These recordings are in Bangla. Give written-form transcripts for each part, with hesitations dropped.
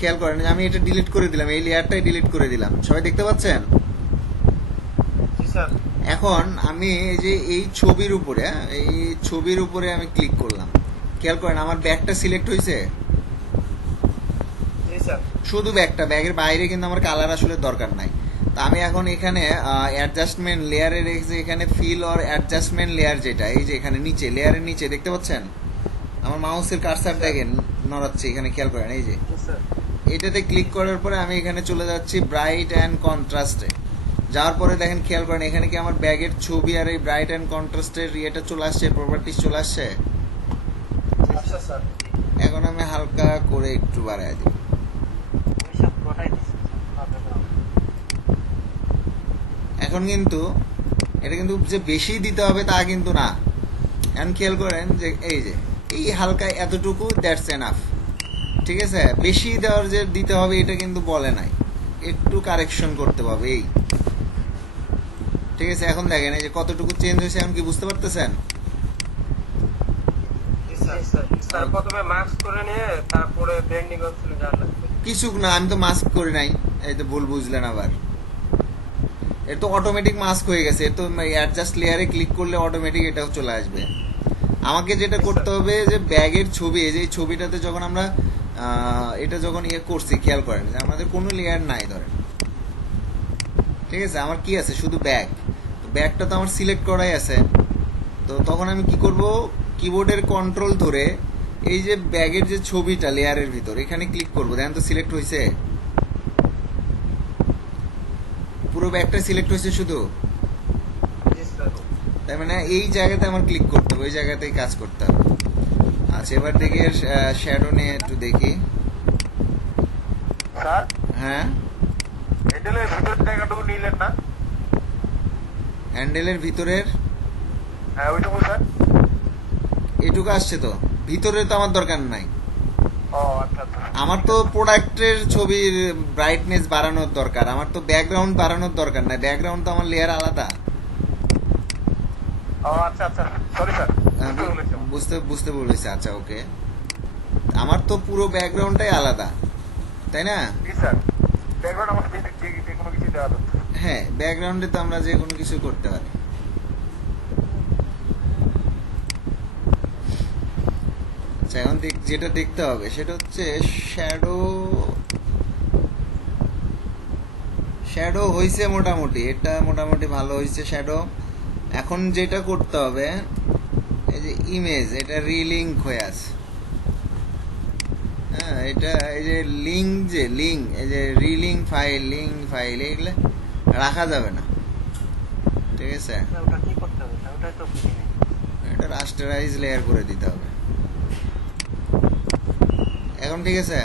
খেয়াল করেন যে আমি এটা ডিলিট করে দিলাম, এই লেয়ারটাই ডিলিট করে দিলাম, সবাই দেখতে পাচ্ছেন? এখন আমি এই যে এই ছবির উপরে আমি ক্লিক করলাম, খেয়াল করেন আমার ব্যাগটা সিলেক্ট হয়েছে, শুধু ব্যাগের বাইরে কিন্তু আমার কালার আসলে দরকার নাই। তো আমি এখন এখানে অ্যাডজাস্টমেন্ট লেয়ারে রেখেছি, এখানে ফিল অর অ্যাডজাস্টমেন্ট লেয়ার, যেটা এই যে এখানে নিচে লেয়ারের নিচে দেখতে পাচ্ছেন আমার মাউসের কার্সার দেখেন নড়াচ্ছে, এখানে খেয়াল করেন, এই যে এটাতে ক্লিক করার পরে আমি এখানে চলে যাচ্ছি ব্রাইট অ্যান্ড কন্ট্রাস্টে। যাওয়ার পরে দেখেন খেয়াল করেন এখানে কি আমার ব্যাগের ছবি আর এই ব্রাইট অ্যান্ড কন্ট্রাস্টের ইয়েটা চলে আসছে, প্রপার্টিজ চলে আসছে। এখন আমি হালকা করে একটু বাড়াই দিই। এখন কিন্তু এটা কিন্তু যে বেশি দিতে হবে তা কিন্তু না। এখন খেয়াল করেন যে এই হালকা এতটুকু, দ্যাটস এনাফ, ঠিক আছে। বেশি দেওয়ার যে দিতে হবে এটা কিন্তু বলে নাই, একটু কারেকশন করতে হবে এই, ঠিক আছে। এখন দেখেন এই যে কতটুকু চেঞ্জ হয়েছে, এখন কি বুঝতে পারতেছেন? কিছু না, আমি তো মাস্ক করি নাই, এই তো ভুল বুঝলেন আবার, এর তো অটোমেটিক মাস্ক হয়ে গেছে, এর তো অ্যাডজাস্ট লেয়ারে ক্লিক করলে অটোমেটিক এটাও চলে আসবে। আমাকে যেটা করতে হবে যে ব্যাগের ছবি, এই যে ছবিটাতে যখন আমরা এটা যখন করছি, খেয়াল করেন যে আমাদের কোনো লেয়ার নাই ধরেন, ঠিক আছে, আমার কি আছে শুধু ব্যাগটা তো আমার সিলেক্ট করাই আছে। তো তখন আমি কি করব, কিবোর্ডের কন্ট্রোল ধরে এই যে ব্যাগের যে ছবিটা লেয়ারের ভিতর এখানে ক্লিক করবো, দেখেন তো সিলেক্ট হয়েছে, পুরো ব্যাগটা সিলেক্ট হয়েছে শুধু, তাই মানে এই জায়গাতে আমার ক্লিক করতে হবে, ওই জায়গাতেই কাজ করতে হবে। আচ্ছা এবার দেখি শ্যাডো নিয়ে একটু দেখি। হ্যাঁ, হ্যান্ডেলের ভিতরের এটুকু আসছে, তো ভিতরে তো আমার দরকার নাই, আমার তো প্রোডাক্টের ছবির ব্রাইটনেস বাড়ানোর দরকার, আমার তো ব্যাকগ্রাউন্ড বাড়ানোর দরকার নাই, ব্যাকগ্রাউন্ড তো আমার লেয়ার আলাদা। বুঝতে বলেছি, আচ্ছা ওকে, আমার তো পুরো ব্যাকগ্রাউন্ডটাই আলাদা, তাই না? হ্যাঁ, ব্যাকগ্রাউন্ডে তো আমরা যে কোনো কিছু করতে পারি। আচ্ছা এখন যেটা দেখতে হবে সেটা হচ্ছে শ্যাডো হয়েছে মোটামুটি, এটা মোটামুটি ভালো হয়েছে শ্যাডো। এখন যেটা করতে হবে, এই যে ইমেজ, এটা রিলিঙ্ক হয়ে আছে, হ্যাঁ, এটা এই যে লিঙ্ক, এই যে লিঙ্ক ফাইল এগুলো রাখা যাবে না, ঠিক আছে, এটা রাস্টারাইজ লেয়ার করে দিতে হবে। এখন ঠিক আছে,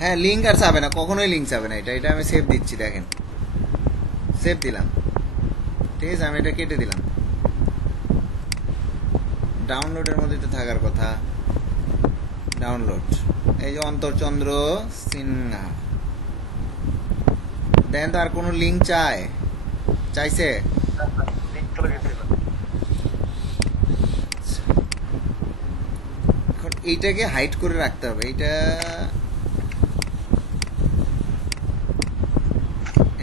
হ্যাঁ লিঙ্ক আর যাবে না, কখনোই লিঙ্ক যাবে না, এটা আমি সেভ দিচ্ছি, দেখেন সেভ দিলাম, ঠিক আছে, আমি এটা কেটে দিলাম। ডাউনলোডের মধ্যে তো থাকার কথা, ডাউনলোড, এই যে অন্তরচন্দ্র সিনহা, দেখেন তো আর কোনো লিঙ্ক চাইছে? এখন এইটাকে হাইড করে রাখতে হবে,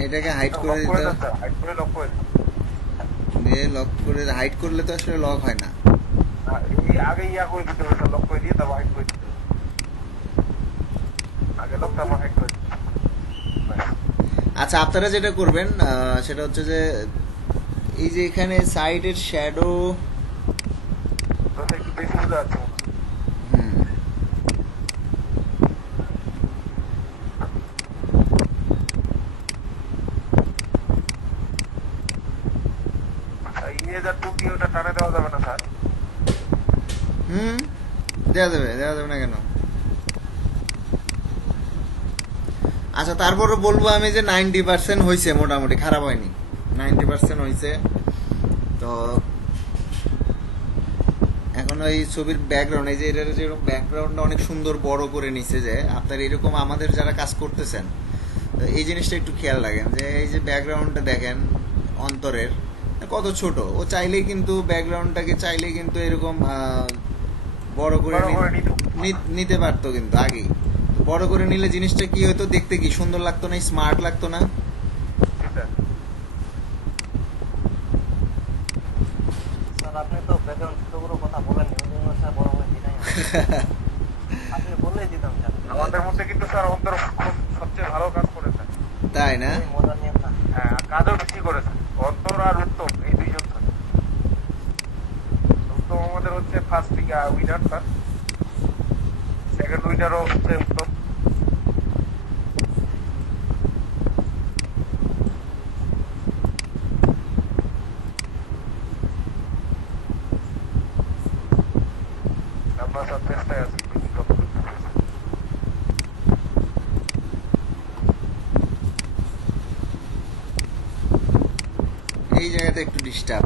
এটাকে হাইড করে দিতে হবে, লক করে হাইড করলে তো আসলে লক হয় না। আচ্ছা আপনারা যেটা করবেন সেটা হচ্ছে যে এই যে এখানে সাইডের শ্যাডো, দেওয়া যাবে না কেন? আচ্ছা তারপরে বলবো আমি যে 90% হয়েছে, মোটামুটি খারাপ হয়নি, 90% হয়েছে। তো এখন ওই ছবির ব্যাকগ্রাউন্ড, এই যে এটার যেরকম ব্যাকগ্রাউন্ডটা অনেক সুন্দর বড় করে নিচ্ছে, যে আপনার এরকম আমাদের যারা কাজ করতেছেন এই জিনিসটা একটু খেয়াল রাখেন, যে এই যে ব্যাকগ্রাউন্ডটা দেখেন অন্তরের, কত ছোট, ও চাইলেই কিন্তু ব্যাকগ্রাউন্ডটাকে চাইলেই কিন্তু এরকম বড় করে নিতে পারতো কিন্তু আগেই। বড় করে নিলে জিনিসটা কি হতো, দেখতে কি সুন্দর লাগতো না, স্মার্ট লাগতো না? আপনি তো ব্যাকগ্রাউন্ড ছোট বড় কথা বলেন, স্যার বড় বলে দিতাম, আপনি বললেই দিতাম স্যার। আমাদের মধ্যে কিন্তু স্যার অন্তর খুব সবচেয়ে ভালো কাজ করেছে, তাই না? মজা নিয়ে না, হ্যাঁ কাজও বেশি করেছে অন্তর আর উত্তম, এই দুইজন স্যার। উত্তম আমাদের হচ্ছে ফার্স্ট উইনার স্যার, সেকেন্ড উইনারও হচ্ছে উত্তম। আমরা সব চেষ্টায় আছি। এই জায়গাতে একটু ডিস্টার্ব।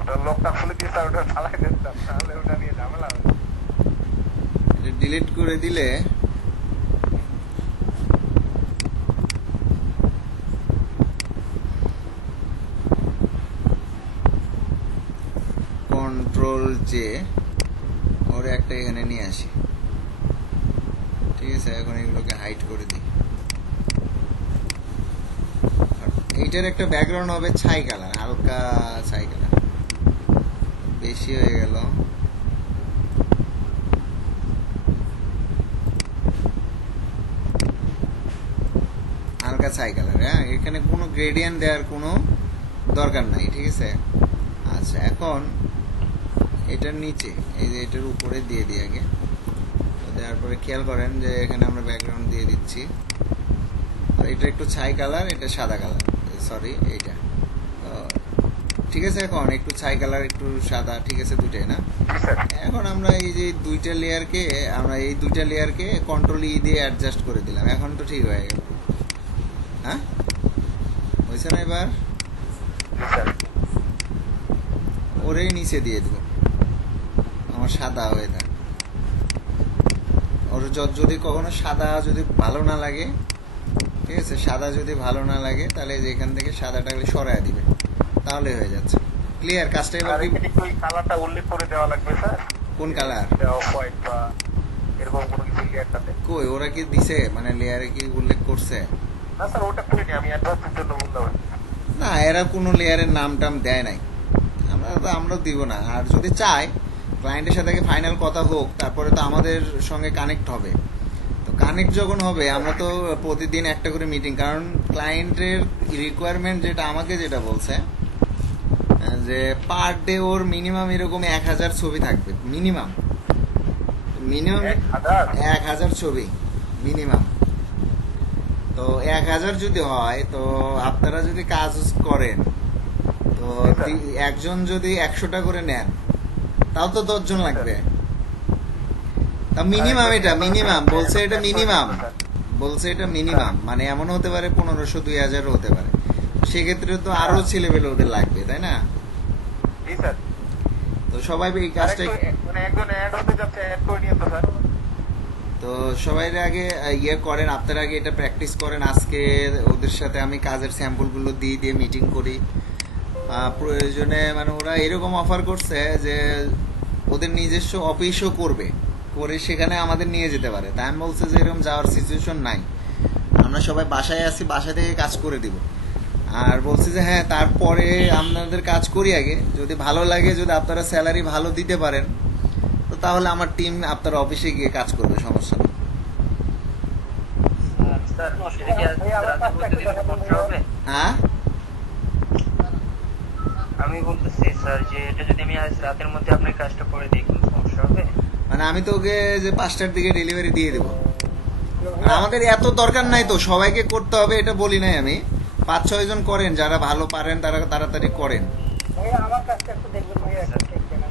ওটা লোকটা খুলে দিয়ে স্যার ওটা চালাই দিতাম, তাহলে ওটা নিয়ে ঝামেলা হবে। ডিলিট করে দিলে কন্ট্রোল জে ওর একটা এখানে নিয়ে আসি, ঠিক আছে? এখন এগুলোকে হাইড করে দিই। এইটার একটা ব্যাকগ্রাউন্ড হবে ছাই কালার, হালকা ছাই কালার, বেশি হয়ে গেল। হালকা ছাই কালার, হ্যাঁ, এখানে কোনো গ্রেডিয়েন্ট দেওয়ার কোনো দরকার নাই, ঠিক আছে? আচ্ছা, এখন এটার নিচে এই যে এটার উপরে দিয়ে দিই আগে, দেওয়ার পরে খেয়াল করেন যে এখানে আমরা ব্যাকগ্রাউন্ড দিয়ে দিচ্ছি। আর এটা একটু ছাই কালার, এটা সাদা কালার, সরি এইটা, ঠিক আছে? এখন একটু ছাই কালার একটু সাদা, ঠিক আছে? দুটাই না? এখন আমরা এই যে দুইটা লেয়ারকে কন্ট্রোল ই দিয়ে অ্যাডজাস্ট করে দিলাম, এখন তো ঠিক হয়ে গেল। হ্যাঁ, হয়েছে না? এবার ওরে নিচে দিয়ে দেবো, আমার সাদা হয়ে থাক। ওর যদি কখনো সাদা যদি ভালো না লাগে, ঠিক আছে, সাদা যদি ভালো না লাগে তাহলে এখান থেকে সাদাটা সরায় দিবে, তাহলে হয়ে যাচ্ছে ক্লিয়ার কাজটা। এবার ওই কালারটা উল্লেখ করে দেওয়া লাগবে স্যার। কোন কালার? অফ হোয়াইট বা এরকম কোনো কিছু লেয়ারটাতে। কই ওরা কি দিছে, মানে লেয়ারে কি উল্লেখ করছে? না স্যার, ওটা করিনি আমি, অ্যাডভান্সের জন্য বললাম। না, এরা কোনো লেয়ারের নাম টাম দেয় নাই, আমরাও দিব না। আর যদি চাই ক্লায়েন্টের সাথে ফাইনাল কথা হোক, তারপরে তো আমাদের সঙ্গে কানেক্ট হবে। তো কানেক্ট যখন হবে, আমরা তো প্রতিদিন একটা করে মিটিং, কারণ ক্লায়েন্টের রিকোয়ারমেন্ট যেটা আমাকে যেটা বলছে যে পার ডে ওর মিনিমাম এরকম 1000 ছবি থাকবে, মিনিমাম 1000 ছবি মিনিমাম। তো 1000 যদি হয়, তো আপনারা যদি কাজ করেন, তো একজন যদি 100টা করে নেন, তাও তো 10 জন লাগবে। তা মিনিমাম, এটা মিনিমাম বলছে, এটা মিনিমাম, মানে এমন হতে পারে 1500 2000 হতে পারে। সেক্ষেত্রে তো আরো ছেলেবেলে ওদের লাগবে, তাই না? তো সবাই এই কাজটা, তো সবাই আগে ইয়ে করেন, আপনারা আগে এটা প্র্যাকটিস করেন। আজকে ওদের সাথে আমি কাজের স্যাম্পল গুলো দিয়ে মিটিং করি। প্রয়োজনে মানে ওরা এরকম অফার করছে যে ওদের নিজস্ব অফিসও করে সেখানে আমাদের নিয়ে যেতে পারে। তাই আমি বলছি যে এরকম যাওয়ার সিচুয়েশন নাই, আমরা সবাই বাসায় আছি, বাসা থেকে কাজ করে দিব। আর বলছি যে হ্যাঁ, তারপরে আপনাদের কাজ করি আগে, যদি ভালো লাগে, যদি আপনারা স্যালারি ভালো দিতে পারেন, তো তাহলে আমার টিম আপনার অফিসে গিয়ে কাজ করবে, সমস্যা নেই। হ্যাঁ, আমি বলতেছি স্যার যে এটা যদি আমি আজ রাতের মধ্যে আপনার কাজটা করে দিই, কোনো সমস্যা হবে? মানে আমি তো ওকে যে 5টার দিকে ডেলিভারি দিয়ে দেবো। আমাদের এত দরকার নাই তো সবাইকে করতে হবে, এটা বলি নাই আমি। 5-6 জন করেন, যারা ভালো পারেন তারা তাড়াতাড়ি করেন।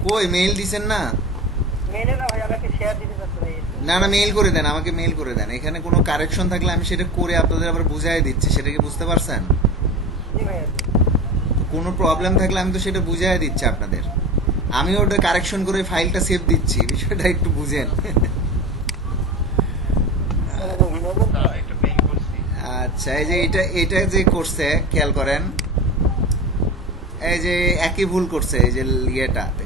কই মেইল দিছেন না? না না, মেইল করে দেন, আমাকে মেইল করে দেন। এখানে কোনো কারেকশন থাকলে আমি সেটা করে আপনাদের আবার বুঝাই দিচ্ছি, সেটা কি বুঝতে পারছেন? কোনো প্রবলেম থাকলে আমি তো সেটা বুঝাই দিচ্ছি আপনাদের। আমি ওটা কারেকশন করে ফাইলটা সেভ দিচ্ছি, বিষয়টা একটু বুঝেন। আচ্ছা, এই যে এটা যে করছে, খেয়াল করেন, এই যে একই ভুল করছে এই যে ইয়েটাতে,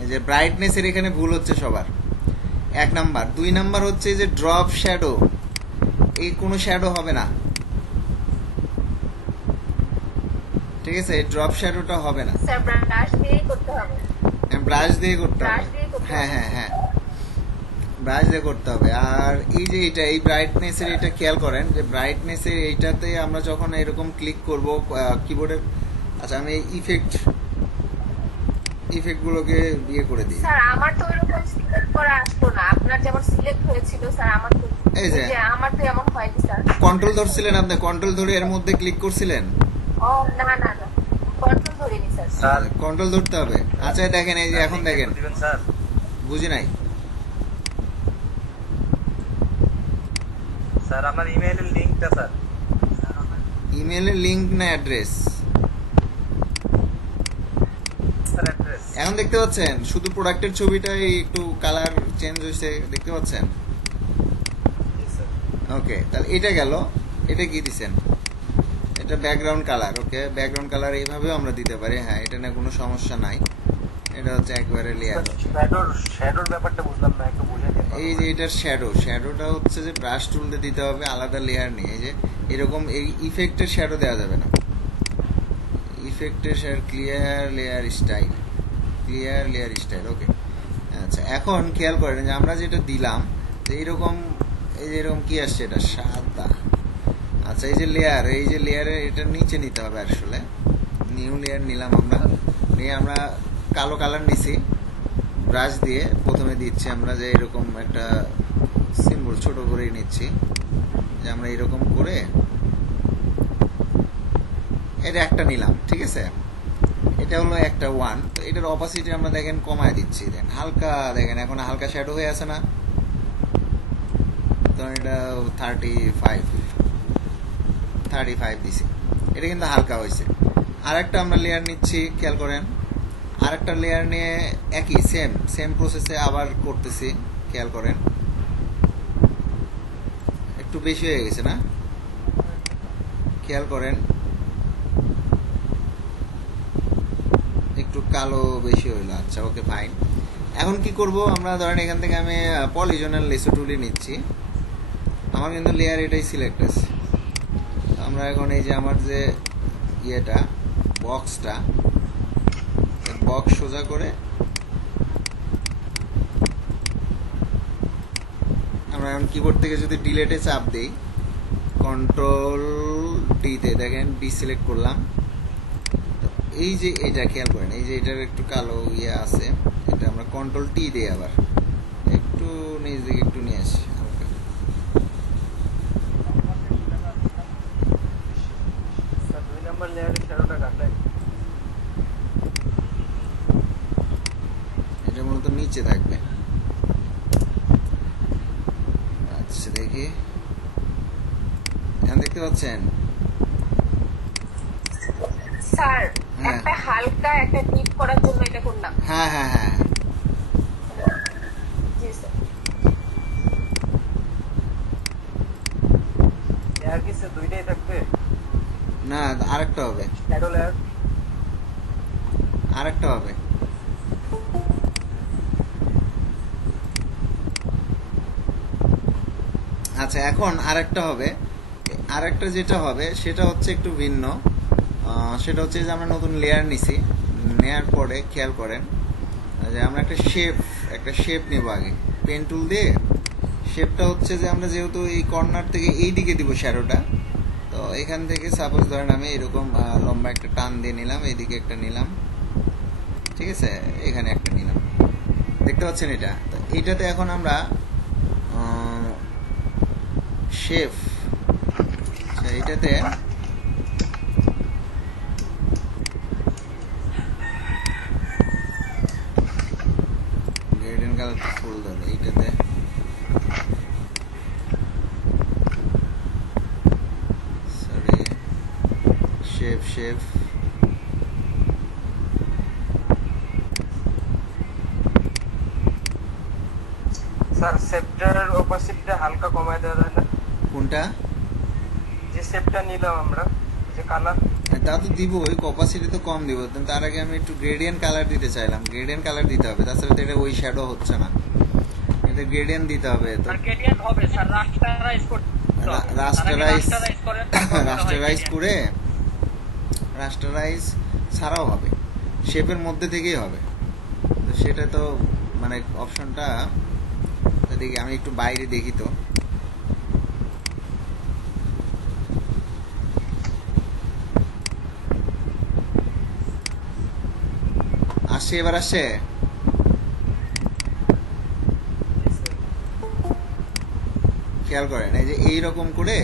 এই যে ব্রাইটনেসের এখানে ভুল হচ্ছে সবার, 1 নাম্বার। 2 নাম্বার হচ্ছে যে ড্রপ শ্যাডো, এই কোনো শ্যাডো হবে না, ঠিক আছে? ড্রপ শ্যাডোটা হবে না, স্যার ব্রাশ দিয়েই করতে হবে। ব্রাশ দিয়ে করতে ব্রাশ হবে। দিয়ে করতে হ্যাঁ হবে। হ্যাঁ হ্যাঁ, ব্রাশ দিয়ে করতে হবে। আর এই যে এটা, এই ব্রাইটনেসের এটা খেয়াল করেন যে ব্রাইটনেসের এইটাতে আমরা যখন এরকম ক্লিক করব কিবোর্ডের, আচ্ছা আমি ইফেক্ট গুলোকে ইয়ে করে দিই। স্যার আমার তো এরকম সিলেক্ট করা আসতো না, আপনার যেমন সিলেক্ট হয়েছিল স্যার, আমার তো এই যে আমার তো এমন হয়নি স্যার। কন্ট্রোল ধরছিলেন আপনি, কন্ট্রোল ধরে এর মধ্যে ক্লিক করছিলেন? ও না না না, কন্ট্রোল ধরিনি স্যার। স্যার কন্ট্রোল ধরতে হবে। আচ্ছা দেখেন এই যে এখন দেখেন, দিবেন স্যার। বুঝি নাই। স্যার আমার ইমেইলের লিংকটা স্যার। ইমেলের লিংক না অ্যাড্রেস? Sir address. এখন দেখতে পাচ্ছেন শুধু প্রোডাক্টের ছবিটাই একটু কালার চেঞ্জ হয়েছে, দেখতে পাচ্ছেন? ওকে, তাহলে এটা গেল। এটা কি দিছেন? এটা ব্যাকগ্রাউন্ড কালার। ওকে, ব্যাকগ্রাউন্ড কালার এইভাবেও আমরা দিতে পারি। হ্যাঁ, এটা না কোনো সমস্যা নাই। এটা হচ্ছে একবারে লেয়ার। শ্যাডোর ব্যাপারটা বুঝলাম না, একটু বুঝে দিন। এই যে এটার শ্যাডোটা হচ্ছে যে ব্রাশ টুল দিয়ে দিতে হবে, আলাদা লেয়ার নিয়ে। এই যে এরকম এই ইফেক্টের শ্যাডো দেওয়া যাবে না। ইফেক্টের shadow clear layer style, clear layer style. Okay, আচ্ছা এখন খেয়াল করেন যে আমরা যেটা দিলাম যে এইরকম, এই যে এরকম কি আসছে, এটা সাদা। আচ্ছা এই যে লেয়ার, এই যে লেয়ারের এটা নিচে নিতে হবে আসলে। নিউ লেয়ার নিলাম আমরা, নিয়ে আমরা কালো কালার নিছি, ব্রাশ দিয়ে প্রথমে দিচ্ছি আমরা যে এরকম একটা সিম্বল ছোট করেই নিচ্ছি, যে আমরা এরকম করে এটা একটা নিলাম, ঠিক আছে? এটা হলো একটা 1। তো এটার অপাসিটি আমরা দেখেন কমায় দিচ্ছি, দেখেন হালকা, দেখেন এখন হালকা শ্যাডো হয়ে আছে না? তো এটা 35 দিছি, এটা কিন্তু হালকা হয়েছে। আরেকটা আমরা লেয়ার নিচ্ছি, খেয়াল করেন। আরেকটা লেয়ার নিয়ে একই সেম প্রসেসে আবার করতেছি, খেয়াল করেন। একটু বেশি হয়ে গেছে না? খেয়াল করেন, একটু কালো বেশি হইলো। আচ্ছা ওকে ফাইন। এখন কি করব আমরা, ধরেন এখান থেকে আমি পলিজনাল লেসো টুলই নিচ্ছি। আমার কিন্তু লেয়ার এটাই সিলেক্ট আছে। আমরা এখন এই যে আমার যে ইয়েটা, বক্সটা, বক্স সোজা করে আমরা এখন কিবোর্ড থেকে যদি ডিলেটে চাপ দেই, কন্ট্রোল ডিতে দেখেন ডি সিলেক্ট করলাম। এই যে এটা খেয়াল করেন, এই যে এটার একটু কালো ইয়ে আছে, এটা আমরা কন্ট্রোল টি দিই, আবার একটু নিচ দিকে একটু নিয়ে আসি হালকা। স্যার 2 নাম্বার লেয়ারের শ্যাডোটা কাটলেন। এটা মূলত নিচে থাকবে। আচ্ছা দেখি, এখন দেখতে পাচ্ছেন? স্যার হ্যাঁ। একটা হালকা একটা ডিপ করার জন্য এটা করলাম। হ্যাঁ হ্যাঁ হ্যাঁ, জি স্যার। লেয়ার কি স্যার দুইটাই থাকবে? না আরেকটা হবে, শ্যাডো লেয়ার। আরেকটা হবে। আচ্ছা এখন আরেকটা হবে। আরেকটা যেটা হবে সেটা হচ্ছে একটু ভিন্ন। সেটা হচ্ছে যে আমরা নতুন লেয়ার নিছি, নেয়ার পরে খেয়াল করেন যে আমরা একটা শেপ নেব আগে পেন টুল দিয়ে। শেপটা হচ্ছে যে আমরা যেহেতু এই কর্নার থেকে এই দিকে দিব শ্যাডোটা, তো এখান থেকে সাপোজ ধরেন আমি এরকম লম্বা একটা টান দিয়ে নিলাম, এইদিকে একটা নিলাম, ঠিক আছে? এখানে একটা নিলাম, দেখতে পাচ্ছেন এটা? তো এইটাতে এখন আমরা শেপ, এইটাতে গ্রেডিয়েন্ট কালার ফুল ধরে, এইটাতে সরি শেপ স্যার শেপটার অপাসিটিটা হালকা কমায় দেওয়া যায় না? কোনটা? যে শেপটা নিলাম আমরা, যে কালার, তা তো দিব, ওই অপাসিটি তো কম দিব, কিন্তু তার আগে আমি একটু গ্রেডিয়েন্ট কালার দিতে চাইলাম। গ্রেডিয়েন্ট কালার দিতে হবে, তাছাড়া তো এটা ওই শ্যাডো হচ্ছে না, এটা গ্রেডিয়েন্ট দিতে হবে। তো আর গ্রেডিয়েন্ট হবে স্যার, রাস্টারাইজ করতে হবে। রাস্টারাইজ করেন, রাস্টারাইজ করে রাস্টারাইজ ছাড়াও হবে, শেপের মধ্যে থেকেই হবে। তো সেটা তো মানে অপশনটা দেখি, আমি একটু বাইরে দেখি তো। আসছে, এবার আসছে। খেয়াল করেন, এই যে এইরকম করে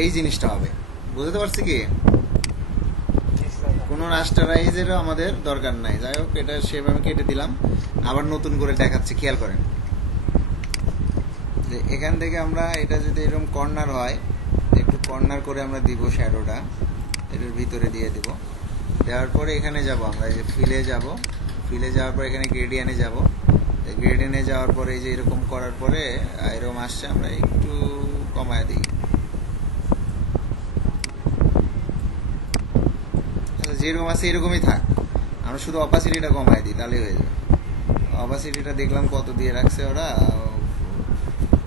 এই জিনিসটা হবে, বুঝতে পারছি কি? কোনো রাস্টারাইজেরও আমাদের দরকার নাই। যাই হোক, এটা শেপ আমি কেটে দিলাম, আবার নতুন করে দেখাচ্ছি। খেয়াল করেন যে এখান থেকে আমরা এটা যদি এরকম কর্নার হয়, একটু কর্নার করে আমরা দিব শ্যাডোটা, এটার ভিতরে দিয়ে দিব। দেওয়ার পরে এখানে যাব আমরা, এই যে ফিলে যাব, ফিলে যাওয়ার পর এখানে গ্রেডিয়ানে যাব, গ্রেডিয়ানে যাওয়ার পরে এই যে এরকম করার পরে এরকম আসছে, আমরা একটু কমায় দিই। যেরকম আছে এরকমই থাক, আমরা শুধু অপাসিটিটা কমায় দিই, তাহলেই হয়ে যাবে। অপাসিটিটা দেখলাম কত দিয়ে রাখছে ওরা,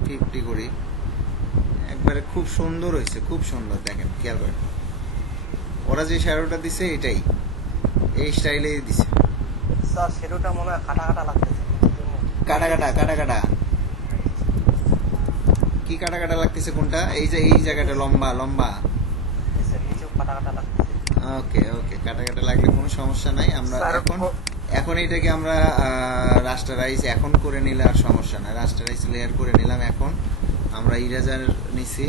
50 করি। একবারে খুব সুন্দর হয়েছে, খুব সুন্দর। দেখেন, খেয়াল করেন, ওরা যে শ্যাডোটা দিছে এটাই এই স্টাইলেই দিছে। স্যার শ্যাডোটা মনে হয় কাটা কাটা লাগতেছে, কাটা কাটা কাটা কাটা কি কাটা কাটা লাগতেছে? কোনটা? এই যে এই জায়গাটা লম্বা লম্বা। স্যার নিচেও কাটা কাটা লাগতেছে। ওকে ওকে, কাটা কাটা লাগলে কোনো সমস্যা নাই। আমরা এখন এটাকে আমরা রাস্টারাইজ এখন করে নিলে আর সমস্যা নাই। রাস্টারাইজ লেয়ার করে নিলাম। এখন আমরা ইরেজার নিছি,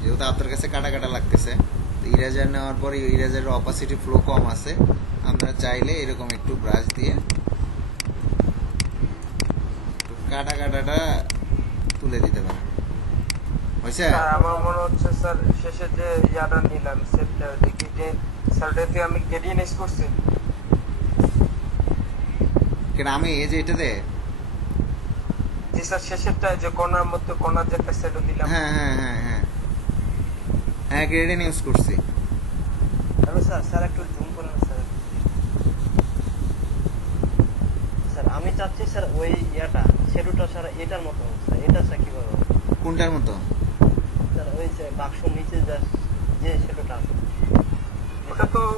যেহেতু আপনার কাছে কাটা কাটা লাগতেছে, ইরেজার নেওয়ার পরে ইরেজারের অপাসিটি ফ্লো কম আছে, আমরা চাইলে এরকম একটু ব্রাশ দিয়ে কাটা কাটাটা তুলে দিতে পারেন। হয়েছে? আমার মনে হচ্ছে স্যার শেষে যে ইয়াটা নিলাম সেটটা দেখি যে স্যারটাতে আমি গ্রেডিয়েন্ট ইউজ করছি। কেন আমি এই যে এটাতে জি স্যার, শেষেরটা যে কর্নার মধ্যে কর্নার যে একটা সেটও দিলাম। হ্যাঁ হ্যাঁ হ্যাঁ হ্যাঁ হ্যাঁ, গ্রেডিয়েন্ট ইউজ করছি। আমি স্যার একটু জুম করেন স্যার। স্যার আমি চাচ্ছি স্যার ওই ইয়াটা শ্যাডোটা স্যার এটার মতো, স্যার এটা স্যার কিভাবে? কোনটার মতো? স্যার ওই যে বাক্সর নিচে যে শ্যাডোটা আছে,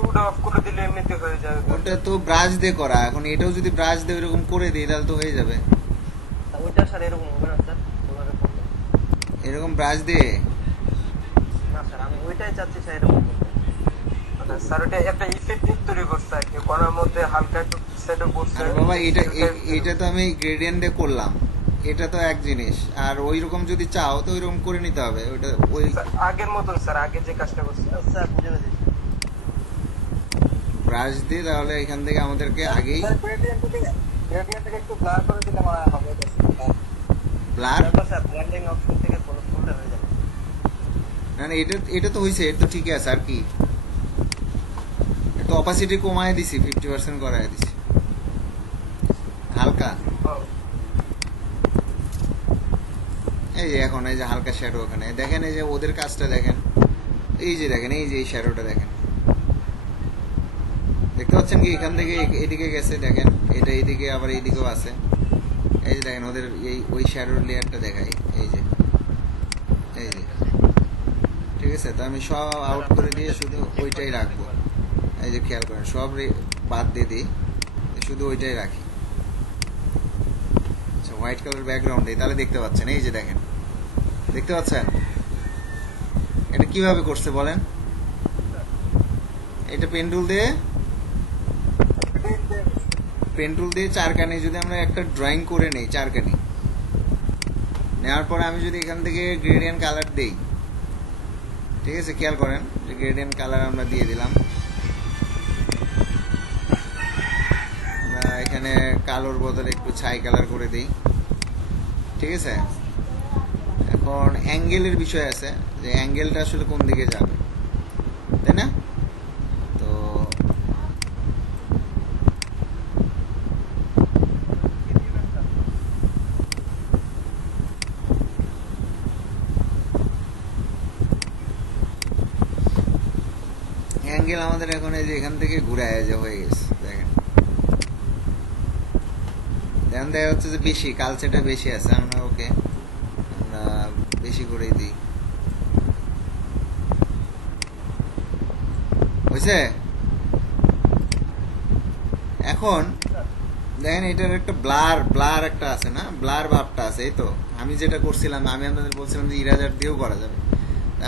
ওটা অফ করে দিলে এমনিতে হয়ে যাবে। ওটা তো ব্রাশ দিয়ে করা, এখন এটাও যদি ব্রাশ দিয়ে এরকম করে দিই তাহলে তো হয়ে যাবে। ওইটা স্যার এরকম হবে না স্যার, ওভাবে করলে? এরকম ব্রাশ দিয়ে না স্যার, আমি ওইটাই চাচ্ছি স্যার, এরকম করতে। স্যার ওটা একটা ইফেক্ট তৈরি করছে আর কি, কর্নার মধ্যে হালকা একটু সেটও করছে। আর বাবা এটা তো আমি গ্রেডিয়েন্টে করলাম, এটা তো এক জিনিস। আর ওই রকম যদি চাও তো ওইরকম করে নিতে হবে। ওইটা ওই আগের মতন স্যার, আগে যে কাজটা করছে স্যার বুঝে গেছি। ব্রাশ দিয়ে তাহলে এখান থেকে আমাদেরকে আগেই গ্রেডিয়েন্টটাকে একটু ব্লার করে দিলে মনে হবে। ব্লার স্যার ব্লেন্ডিং অপশন থেকে করলে হয়ে যাবে। না না, এটা তো হয়েছে, এটা তো ঠিকই আছে। আর কি, একটু অপাসিটি কমায় দিছি, 50% করায় দিছি হালকা। এই যে এখন এই যে হালকা শ্যাডো ওখানে দেখেন, এই যে ওদের কাজটা দেখেন, এই যে দেখেন, এই যে এই শ্যাডোটা দেখেন, দেখতে পাচ্ছেন কি? এখান থেকে এদিকে গেছে, দেখেন এটা এইদিকে, আবার এইদিকেও আছে। এই যে দেখেন ওদের এই ওই শ্যাডোর লেয়ারটা দেখাই, এই যে ঠিক আছে। তো আমি সব আউট করে দিয়ে শুধু ওইটাই রাখবো। এই যে খেয়াল করেন, সব বাদ দিয়ে দিই, শুধু ওইটাই রাখি। আচ্ছা, হোয়াইট কালার ব্যাকগ্রাউন্ড দিই, তাহলে দেখতে পাচ্ছেন। এই যে দেখেন, দেখতে পাচ্ছেন এটা কিভাবে করছে বলেন? এটা পেন্টুল দিয়ে চারখানি যদি আমরা একটা ড্রয়িং করে নেই, চারখানি নেওয়ার পরে আমি যদি এখান থেকে গ্রেডিয়েন্ট কালার দেই, ঠিক আছে, খেয়াল করেন যে গ্রেডিয়েন্ট কালার আমরা দিয়ে দিলাম। আমরা এখানে কালোর বদলে একটু ছাই কালার করে দিই, ঠিক আছে। এখন অ্যাঙ্গেলের বিষয় আছে, যে অ্যাঙ্গেলটা আসলে কোন দিকে যাবে, তাই না? তো অ্যাঙ্গেল আমাদের এখন এই যে এখান থেকে ঘুরে যে হয়ে গেছে দেখেন। এখন দেখা হচ্ছে যে বেশি কালচারটা বেশি আছে, আমরা ওকে আমরা বেশি করে দিই। হয়েছে? এখন দেখেন এটার একটা ব্লার একটা আছে না, ব্লার ভাবটা আছে। এই তো আমি যেটা করছিলাম, আমি আপনাদের বলছিলাম যে ইরাজার দিয়েও করা যাবে।